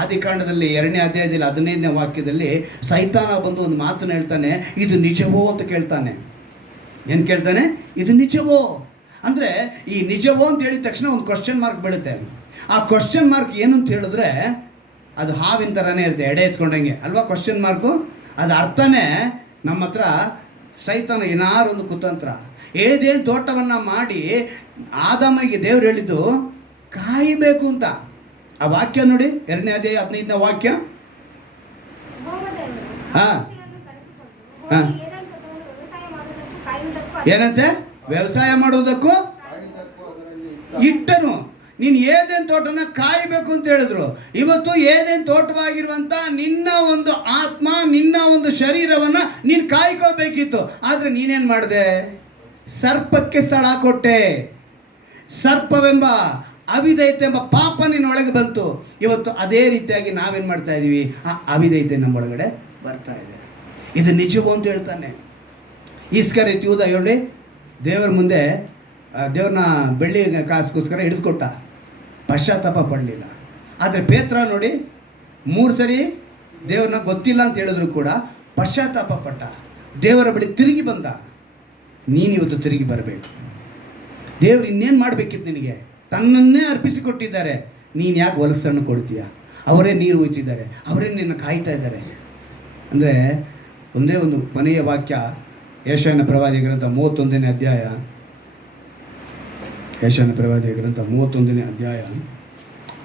ಆದಿಕಾಂಡದಲ್ಲಿ 2ನೇ ಅಧ್ಯಾಯದಲ್ಲಿ 15ನೇ ವಾಕ್ಯದಲ್ಲಿ ಸೈತಾನ ಬಂದು ಒಂದು ಮಾತನ್ನು ಹೇಳ್ತಾನೆ, ಇದು ನಿಜವೋ ಅಂತ ಕೇಳ್ತಾನೆ. ಏನು ಕೇಳ್ತಾನೆ? ಇದು ನಿಜವೋ ಅಂದರೆ, ಈ ನಿಜವೋ ಅಂತ ಹೇಳಿದ ತಕ್ಷಣ ಒಂದು ಕ್ವಶನ್ ಮಾರ್ಕ್ ಬೀಳುತ್ತೆ. ಆ ಕ್ವಶನ್ ಮಾರ್ಕ್ ಏನು ಅಂತ ಹೇಳಿದ್ರೆ ಅದು ಹಾವಿನ ಥರನೇ ಇರುತ್ತೆ, ಎಡೆ ಎತ್ಕೊಂಡಂಗೆ ಅಲ್ವಾ ಕ್ವಶನ್ ಮಾರ್ಕು. ಅದು ಅರ್ಥನೇ ನಮ್ಮ ಹತ್ರ ಸೈತಾನ ಏನಾರು ಒಂದು ಕುತಂತ್ರ. ಏದೇನು ತೋಟವನ್ನು ಮಾಡಿ ಆದಾಮನಿಗೆ ದೇವ್ರು ಹೇಳಿದ್ದು ಕಾಯಬೇಕು ಅಂತ. ಆ ವಾಕ್ಯ ನೋಡಿ, 2ನೇ ಅಧ್ಯಾಯ 15ನೇ ವಾಕ್ಯ. ಹಾಂ ಹಾಂ, ಏನಂತೆ? ವ್ಯವಸಾಯ ಮಾಡುವುದಕ್ಕೂ ಇಟ್ಟನು. ನೀನು ಏದೇನು ತೋಟನ ಕಾಯಬೇಕು ಅಂತ ಹೇಳಿದ್ರು. ಇವತ್ತು ಏದೇನು ತೋಟವಾಗಿರುವಂಥ ನಿನ್ನ ಒಂದು ಆತ್ಮ, ನಿನ್ನ ಒಂದು ಶರೀರವನ್ನು ನೀನು ಕಾಯ್ಕೋಬೇಕಿತ್ತು. ಆದರೆ ನೀನೇನು ಮಾಡಿದೆ? ಸರ್ಪಕ್ಕೆ ಸ್ಥಳ ಕೊಟ್ಟೆ. ಸರ್ಪವೆಂಬ ಅವಿಧೇಯತೆ ಎಂಬ ಪಾಪ ನಿನ್ನೊಳಗೆ ಬಂತು. ಇವತ್ತು ಅದೇ ರೀತಿಯಾಗಿ ನಾವೇನು ಮಾಡ್ತಾ ಇದ್ದೀವಿ? ಆ ಅವಿಧೇಯತೆ ನಮ್ಮೊಳಗಡೆ ಬರ್ತಾ ಇದೆ. ಇದು ನಿಜವೋ ಅಂತ ಹೇಳ್ತಾನೆ. ಈಸ್ಕರಿಯೋತ ಯೂದ ಹೇಳಿ ದೇವರ ಮುಂದೆ ದೇವ್ರನ್ನ ಬೆಳ್ಳಿ ಕಾಸಿಗೋಸ್ಕರ ಹಿಡಿದುಕೊಟ್ಟ, ಪಶ್ಚಾತ್ತಾಪ ಪಡಲಿಲ್ಲ. ಆದರೆ ಪೇತ್ರ ನೋಡಿ 3 ಸರಿ ದೇವ್ರನ್ನ ಗೊತ್ತಿಲ್ಲ ಅಂತ ಹೇಳಿದ್ರು ಕೂಡ ಪಶ್ಚಾತ್ತಾಪ ಪಟ್ಟ, ದೇವರ ಬಳಿ ತಿರುಗಿ ಬಂದ. ನೀನು ಇವತ್ತು ತಿರುಗಿ ಬರಬೇಕು. ದೇವ್ರು ಇನ್ನೇನು ಮಾಡಬೇಕಿತ್ತು ನಿನಗೆ? ತನ್ನನ್ನೇ ಅರ್ಪಿಸಿಕೊಟ್ಟಿದ್ದಾರೆ. ನೀನು ಯಾಕೆ ಹೊಲಸನ್ನು ಕೊಡ್ತೀಯ? ಅವರೇ ನೀರು ಹೋಯ್ತಿದ್ದಾರೆ, ಅವರೇ ನಿನ್ನ ಕಾಯ್ತಾ ಇದ್ದಾರೆ. ಅಂದರೆ ಒಂದೇ ಒಂದು ಕೊನೆಯ ವಾಕ್ಯ, ಯೆಶಾಯನ ಪ್ರವಾದಿಯ ಗ್ರಂಥ 31ನೇ ಅಧ್ಯಾಯ. ಯೆಶಾಯನ ಪ್ರವಾದಿಯ ಗ್ರಂಥ 31ನೇ ಅಧ್ಯಾಯ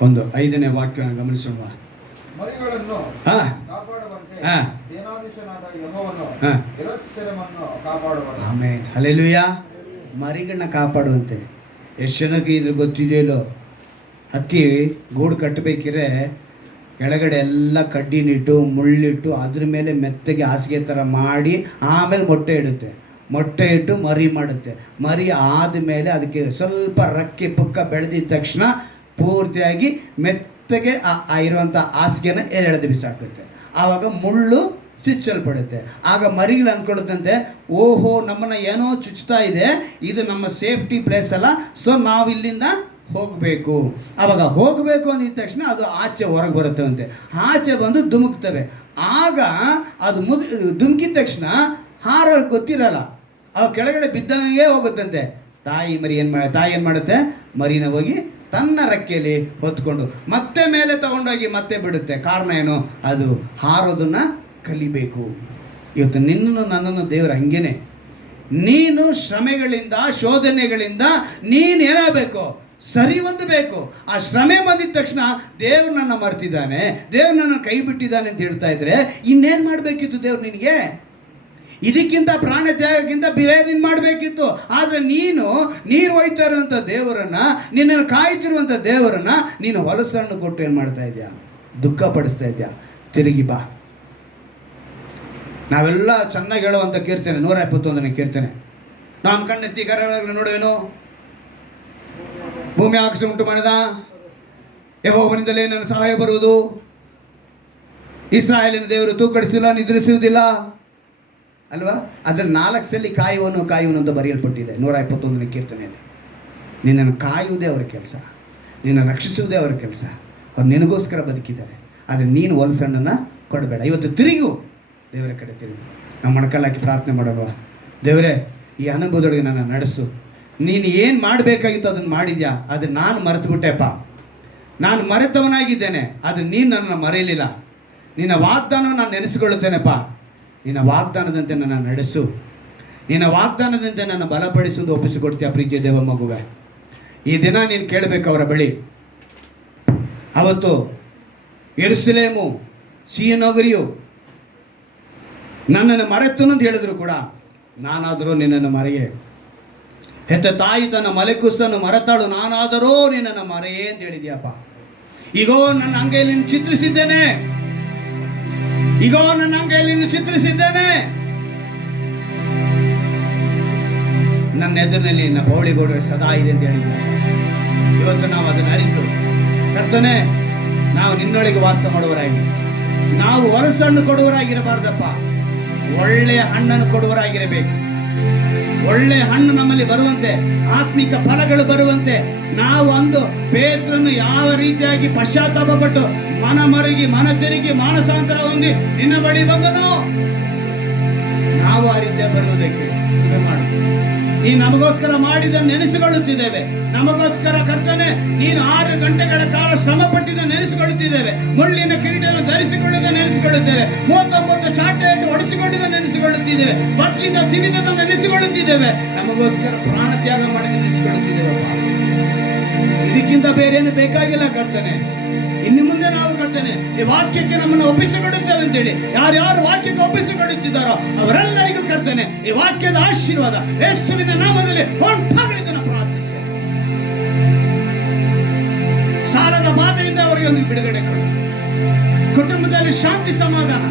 ಒಂದು 5ನೇ ವಾಕ್ಯವನ್ನು ಗಮನಿಸೋಣ. ಆಮೇನ್, ಹಲ್ಲೆಲೂಯಾ. ಮರಿಗಳನ್ನ ಕಾಪಾಡುವಂತೆ. ಎಷ್ಟು ಜನಕ್ಕೆ ಇದ್ರ ಗೊತ್ತಿದೆಯಲ್ಲೋ, ಅಕ್ಕಿ ಗೂಡು ಕಟ್ಟಬೇಕಿದ್ರೆ ಕೆಳಗಡೆ ಎಲ್ಲ ಕಡ್ಡಿನಿಟ್ಟು ಮುಳ್ಳಿಟ್ಟು ಅದ್ರ ಮೇಲೆ ಮೆತ್ತಗೆ ಹಾಸಿಗೆ ಥರ ಮಾಡಿ ಆಮೇಲೆ ಮೊಟ್ಟೆ ಇಡುತ್ತೆ. ಮೊಟ್ಟೆ ಇಟ್ಟು ಮರಿ ಮಾಡುತ್ತೆ. ಮರಿ ಆದಮೇಲೆ ಅದಕ್ಕೆ ಸ್ವಲ್ಪ ರಕ್ಕೆ ಪುಕ್ಕ ಬೆಳೆದಿದ ತಕ್ಷಣ ಪೂರ್ತಿಯಾಗಿ ಮೆತ್ತಗೆ ಆ ಇರುವಂಥ ಹಾಸಿಗೆನ ಎಳೆದು ಬಿಸಾಕುತ್ತೆ. ಆವಾಗ ಮುಳ್ಳು ಚುಚ್ಚಲ್ಪಡುತ್ತೆ. ಆಗ ಮರಿಗಳು ಅಂದ್ಕೊಳ್ಳುತ್ತಂತೆ, ಓಹೋ ನಮ್ಮನ್ನು ಏನೋ ಚುಚ್ತಾ ಇದೆ, ಇದು ನಮ್ಮ ಸೇಫ್ಟಿ ಪ್ಲೇಸ್ ಅಲ್ಲ, ಸೊ ನಾವು ಇಲ್ಲಿಂದ ಹೋಗಬೇಕು. ಆವಾಗ ಹೋಗಬೇಕು ಅಂದಿದ ತಕ್ಷಣ ಅದು ಆಚೆ ಹೊರಗೆ ಬರುತ್ತವಂತೆ. ಆಚೆ ಬಂದು ಧುಮುಕ್ತವೆ. ಆಗ ಅದು ಧುಮುಕಿದ ತಕ್ಷಣ ಹಾರೋರ್ಗೆ ಗೊತ್ತಿರಲ್ಲ, ಅವಾಗ ಕೆಳಗಡೆ ಬಿದ್ದಂಗೆ ಹೋಗುತ್ತಂತೆ. ತಾಯಿ ಏನು ಮಾಡುತ್ತೆ? ಮರಿನ ಹೋಗಿ ತನ್ನ ರೆಕ್ಕೆಯಲ್ಲಿ ಹೊತ್ಕೊಂಡು ಮತ್ತೆ ಮೇಲೆ ತಗೊಂಡೋಗಿ ಮತ್ತೆ ಬಿಡುತ್ತೆ. ಕಾರಣ ಏನು? ಅದು ಹಾರೋದನ್ನು ಕಲಿಬೇಕು. ಇವತ್ತು ನಿನ್ನನ್ನು ನನ್ನನ್ನು ದೇವರು ಹಂಗೇನೆ, ನೀನು ಶ್ರಮೆಗಳಿಂದ ಶೋಧನೆಗಳಿಂದ ನೀನು ಏನಾಗಬೇಕು? ಸರಿ ಹೊಂದಬೇಕು. ಆ ಶ್ರಮೆ ಬಂದಿದ ತಕ್ಷಣ ದೇವ್ರು ನನ್ನ ಮರ್ತಿದ್ದಾನೆ, ದೇವ್ರು ನನ್ನ ಕೈ ಬಿಟ್ಟಿದ್ದಾನೆ ಅಂತ ಹೇಳ್ತಾ ಇದ್ರೆ ಇನ್ನೇನು ಮಾಡಬೇಕಿತ್ತು ದೇವ್ರು ನಿನಗೆ? ಇದಕ್ಕಿಂತ ಪ್ರಾಣ ತ್ಯಾಗಕ್ಕಿಂತ ಬೇರೆ ನೀನು ಮಾಡಬೇಕಿತ್ತು. ಆದರೆ ನೀರು ಹೋಯ್ತಾ ಇರುವಂಥ ದೇವರನ್ನು, ನಿನ್ನನ್ನು ಕಾಯ್ತಿರುವಂಥ ದೇವರನ್ನು ನೀನು ಹೊಲಸನ್ನು ಕೊಟ್ಟು ಏನು ಮಾಡ್ತಾ ಇದೆಯಾ? ದುಃಖ ಪಡಿಸ್ತಾ ಇದೆಯಾ? ತಿರುಗಿ ಬಾ. ನಾವೆಲ್ಲ ಚೆನ್ನಾಗಿ ಹೇಳುವಂಥ ಕೀರ್ತನೆ 171ನೇ ಕೀರ್ತನೆ. ನಾನು ಕಣ್ಣೆತ್ತಿ ಕರಗಳನ್ನು ನೋಡುವೆನು, ಭೂಮಿ ಆಕಾಶ ಉಂಟು ಮಾಡಿದ ಯೆಹೋವನಿಂದಲೇ ನನ್ನ ಸಹಾಯ ಬರುವುದು. ಇಸ್ರಾಯೇಲಿನ ದೇವರು ತೂಕಡಿಸಿಲ್ಲ, ನಿದ್ರಿಸುವುದಿಲ್ಲ ಅಲ್ವಾ? ಅದರಲ್ಲಿ 4 ಸಲ ಕಾಯುವನು ಅಂತ ಬರೆಯಲ್ಪಟ್ಟಿದೆ 171ನೇ ಕೀರ್ತನೆಯಲ್ಲಿ. ನಿನ್ನನ್ನು ಕಾಯುವುದೇ ಅವರ ಕೆಲಸ, ನಿನ್ನ ರಕ್ಷಿಸುವುದೇ ಅವರ ಕೆಲಸ. ಅವ್ರು ನಿನಗೋಸ್ಕರ ಬದುಕಿದ್ದಾರೆ. ಆದರೆ ನೀನು ಹೊಲಸಣ್ಣನ್ನು ಕೊಡಬೇಡ. ಇವತ್ತು ತಿರುಗು, ದೇವರ ಕಡೆ ತಿರುಗು. ನಾವು ಮೊಣಕಲ್ಲಾಕಿ ಪ್ರಾರ್ಥನೆ ಮಾಡೋಣ. ದೇವರೇ, ಈ ಅನುಭವದೊಳಗೆ ನನ್ನ ನಡೆಸು. ನೀನು ಏನು ಮಾಡಬೇಕಾಗಿತ್ತು ಅದನ್ನು ಮಾಡಿದ್ಯಾ, ಅದು ನಾನು ಮರೆತುಬಿಟ್ಟೆಪ್ಪ. ನಾನು ಮರೆತವನಾಗಿದ್ದೇನೆ, ಆದರೆ ನೀನು ನನ್ನನ್ನು ಮರೆಯಲಿಲ್ಲ. ನಿನ್ನ ವಾಗ್ದಾನವನ್ನು ನಾನು ನೆನೆಸಿಕೊಳ್ಳುತ್ತೇನೆಪ್ಪ. ನಿನ್ನ ವಾಗ್ದಾನದಂತೆ ನನ್ನ ನಡೆಸು, ನಿನ್ನ ವಾಗ್ದಾನದಂತೆ ನನ್ನ ಬಲಪಡಿಸುವುದು ಒಪ್ಪಿಸಿಕೊಡ್ತೀಯ. ಪ್ರೀತಿಯ ದೇವ ಮಗುವೆ, ಈ ದಿನ ನೀನು ಕೇಳಬೇಕು ಅವರ ಬಳಿ. ಅವತ್ತು ಯೆರೂಸಲೇಮು ಸಿಹಿನಗರಿಯು ನನ್ನನ್ನು ಮರೆತು ಅಂತ ಹೇಳಿದ್ರು ಕೂಡ, ನಾನಾದರೂ ನಿನ್ನನ್ನು ಮರೆಯೇ. ಹೆತ್ತ ತಾಯಿ ತನ್ನ ಮಲೆಕುಸ್ತನ್ನು ಮರೆತಾಳು, ನಾನಾದರೂ ನಿನ್ನನ್ನು ಮರೆಯೇ ಅಂತ ಹೇಳಿದ್ಯಪ್ಪ. ಈಗೋ ನನ್ನ ಅಂಗೈಯಲ್ಲಿ ಚಿತ್ರಿಸಿದ್ದೇನೆ, ಈಗೋ ನನ್ನ ಅಂಗೈಯಲ್ಲಿ ಚಿತ್ರಿಸಿದ್ದೇನೆ. ನನ್ನ ಎದುರಿನಲ್ಲಿ ನನ್ನ ಪೌಳಿಗೋಡು ಸದಾ ಇದೆ ಅಂತ ಹೇಳಿದ್ದೆ. ಇವತ್ತು ನಾವು ಅದನ್ನು ಅರಿತು, ಕರ್ತನೇ, ನಾವು ನಿನ್ನೊಳಗೆ ವಾಸ ಮಾಡುವರಾಗಿ, ನಾವು ಹೊಲಸನ್ನು ಕೊಡುವರಾಗಿರಬಾರ್ದಪ್ಪ, ಒಳ್ಳೆಯ ಹಣ್ಣನ್ನು ಕೊಡುವರಾಗಿರಬೇಕು. ಒಳ್ಳೆಯ ಹಣ್ಣು ನಮ್ಮಲ್ಲಿ ಬರುವಂತೆ, ಆತ್ಮಿಕ ಫಲಗಳು ಬರುವಂತೆ ನಾವು ಅಂದು ಪೇತ್ರನು ಯಾವ ರೀತಿಯಾಗಿ ಪಶ್ಚಾತ್ತಾಪ ಪಟ್ಟು ಮನ ಮರುಗಿ ಮನ ತಿರುಗಿ ಮಾನಸಾಂತರ ಹೊಂದಿ ನಿನ್ನ ಬಳಿ ಬಂದನು, ನಾವು ಆ ರೀತಿಯ ಬರುವುದಕ್ಕೆ ಮಾಡು. ನೀ ನಮಗೋಸ್ಕರ ಮಾಡಿದ್ದನ್ನು ನೆನೆಸಿಕೊಳ್ಳುತ್ತಿದ್ದೇವೆ. ನಮಗೋಸ್ಕರ ಕರ್ತನೆ ನೀನು 6 ಗಂಟೆಗಳ ಕಾಲ ಶ್ರಮ ಪಟ್ಟಿದ್ದು ನೆನೆಸಿಕೊಳ್ಳುತ್ತಿದ್ದೇವೆ. ಮುಳ್ಳಿನ ಕಿರೀಟವನ್ನು ಧರಿಸಿಕೊಳ್ಳುವುದನ್ನು ನೆನೆಸಿಕೊಳ್ಳುತ್ತೇವೆ. 39 ಚಾಟೆಯನ್ನು ಹೊಡೆಸಿಕೊಂಡಿದ್ದು ನೆನೆಸಿಕೊಳ್ಳುತ್ತಿದ್ದೇವೆ. ಬಚ್ಚಿದ ತಿವಿದನ್ನು ನೆನೆಸಿಕೊಳ್ಳುತ್ತಿದ್ದೇವೆ. ನಮಗೋಸ್ಕರ ಪ್ರಾಣ ತ್ಯಾಗ ಮಾಡಿ ನೆನೆಸಿಕೊಳ್ಳುತ್ತಿದ್ದೇವಪ್ಪ. ಇದಕ್ಕಿಂತ ಬೇರೇನು ಬೇಕಾಗಿಲ್ಲ ಕರ್ತನೆ. ಇನ್ನು ಮುಂದೆ ನಾವು ಕರ್ತನೆ ಈ ವಾಕ್ಯಕ್ಕೆ ನಮ್ಮನ್ನು ಒಪ್ಪಿಸಿಕೊಡುತ್ತೇವೆ ಅಂತೇಳಿ ಯಾರ್ಯಾರು ವಾಕ್ಯಕ್ಕೆ ಒಪ್ಪಿಸಿಕೊಡುತ್ತಿದ್ದಾರೋ ಅವರೆಲ್ಲರಿಗೂ ಕರ್ತನೆ ಈ ವಾಕ್ಯದ ಆಶೀರ್ವಾದ ಯೇಸುವಿನ ನಾಮದಲ್ಲಿ ಉಂಟಾಗಲಿದ್ದನ್ನು ಪ್ರಾರ್ಥಿಸಿ. ಸಾಲದ ಬಾಧೆಯಿಂದ ಅವರಿಗೆ ಒಂದು ಬಿಡುಗಡೆ ಕೊಡು. ಕುಟುಂಬದಲ್ಲಿ ಶಾಂತಿ ಸಮಾಧಾನ,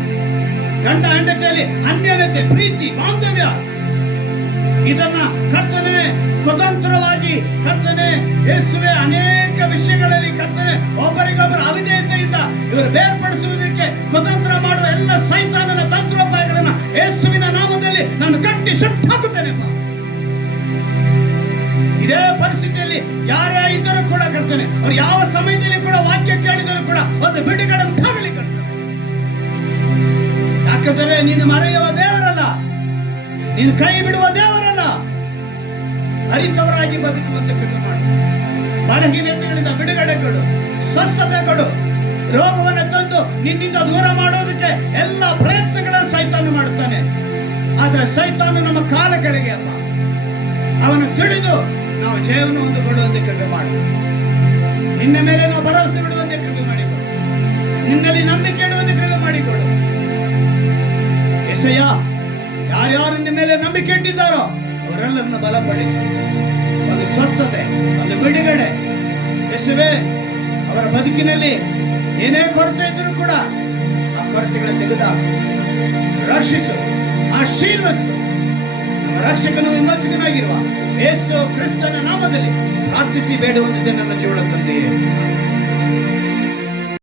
ಗಂಡ ಹೆಂಡತಿಯಲ್ಲಿ ಅನ್ಯೋನ್ಯತೆ, ಪ್ರೀತಿ, ಬಾಂಧವ್ಯ, ಇದನ್ನ ಕರ್ತನೆ ಸ್ವತಂತ್ರವಾಗಿ ಕರ್ತನೆ ಯೇಸುವೆ ಅನೇಕ ವಿಷಯಗಳಲ್ಲಿ ಕರ್ತನೆ ಒಬ್ಬರಿಗೊಬ್ಬರ ಅವಿಧೇಯತೆಯಿಂದ ಇವರು ಬೇರ್ಪಡಿಸುವುದಕ್ಕೆ ಸ್ವತಂತ್ರ ಮಾಡುವ ಎಲ್ಲ ಸೈತಾನನ ತಂತ್ರೋಪಾಯಗಳನ್ನು ಯೇಸುವಿನ ನಾಮದಲ್ಲಿ ನಾನು ಕಟ್ಟಿ ಸುಟ್ಟಾಕುತ್ತೇನೆ. ಇದೇ ಪರಿಸ್ಥಿತಿಯಲ್ಲಿ ಯಾರೇ ಇದ್ದರೂ ಕೂಡ ಕರ್ತನೆ ಅವ್ರು ಯಾವ ಸಮಯದಲ್ಲಿ ಕೂಡ ವಾಕ್ಯ ಕೇಳಿದರೂ ಕೂಡ ಒಂದು ಬಿಡುಗಡೆ ಉಂಟಾಗಲಿ ಕರ್ತನೆ. ಯಾಕಂದರೆ ನೀನು ಮರೆಯುವ ದೇವರಲ್ಲ, ನೀನು ಕೈ ಬಿಡುವ ದೇವರಲ್ಲ. ಅರಿತವರಾಗಿ ಬದುಕುವಂತೆ ಕೃಪೆ ಮಾಡು. ಬಲಹೀನತೆಗಳಿಂದ ಬಿಡುಗಡೆ ಕೊಡು, ಸ್ವಸ್ಥತೆ ಕೊಡು. ರೋಗವನ್ನು ತಂದು ನಿನ್ನಿಂದ ದೂರ ಮಾಡೋದಕ್ಕೆ ಎಲ್ಲ ಪ್ರಯತ್ನಗಳನ್ನು ಸೈತಾನು ಮಾಡುತ್ತಾನೆ. ಆದ್ರೆ ಸೈತಾನು ನಮ್ಮ ಕಾಲ ಕೆಳಗೆ ಅಪ್ಪ. ಅವನು ತಿಳಿದು ನಾವು ಜಯವನ್ನು ಹೊಂದಿಕೊಳ್ಳುವಂತೆ ಕೃಪೆ ಮಾಡು. ನಿನ್ನ ಮೇಲೆ ನಾವು ಭರವಸೆ ಬಿಡುವಂತೆ ಕೃಪೆ ಮಾಡಿಕೊಡು. ನಿನ್ನಲ್ಲಿ ನಂಬಿಕೆ ಇಡುವಂತೆ ಕೃಪೆ ಮಾಡಿಕೊಡು. ಯೆಸಯ್ಯ, ಯಾರ್ಯಾರು ನಿನ್ನ ಮೇಲೆ ನಂಬಿಕೆ ಇಟ್ಟಿದ್ದಾರೋ ಅವರೆಲ್ಲರನ್ನು ಬಲಪಡಿಸಿ ಒಂದು ಸ್ವಸ್ಥತೆ, ಒಂದು ಬಿಡುಗಡೆ. ಯೇಸುವೇ, ಅವರ ಬದುಕಿನಲ್ಲಿ ಏನೇ ಕೊರತೆ ಇದ್ದರೂ ಕೂಡ ಆ ಕೊರತೆಗಳನ್ನು ತೆಗೆದಾಕು, ರಕ್ಷಿಸು, ಆಶೀರ್ವದಿಸು. ನಮ್ಮ ರಕ್ಷಕನು ವಿಮೋಚಕನಾಗಿರುವ ಯೇಸು ಕ್ರಿಸ್ತನ ನಾಮದಲ್ಲಿ ಪ್ರಾರ್ಥಿಸಿ ಬೇಡುವಂತೆ ನನ್ನ ಜೀವನ ತಂದೆಯೇ.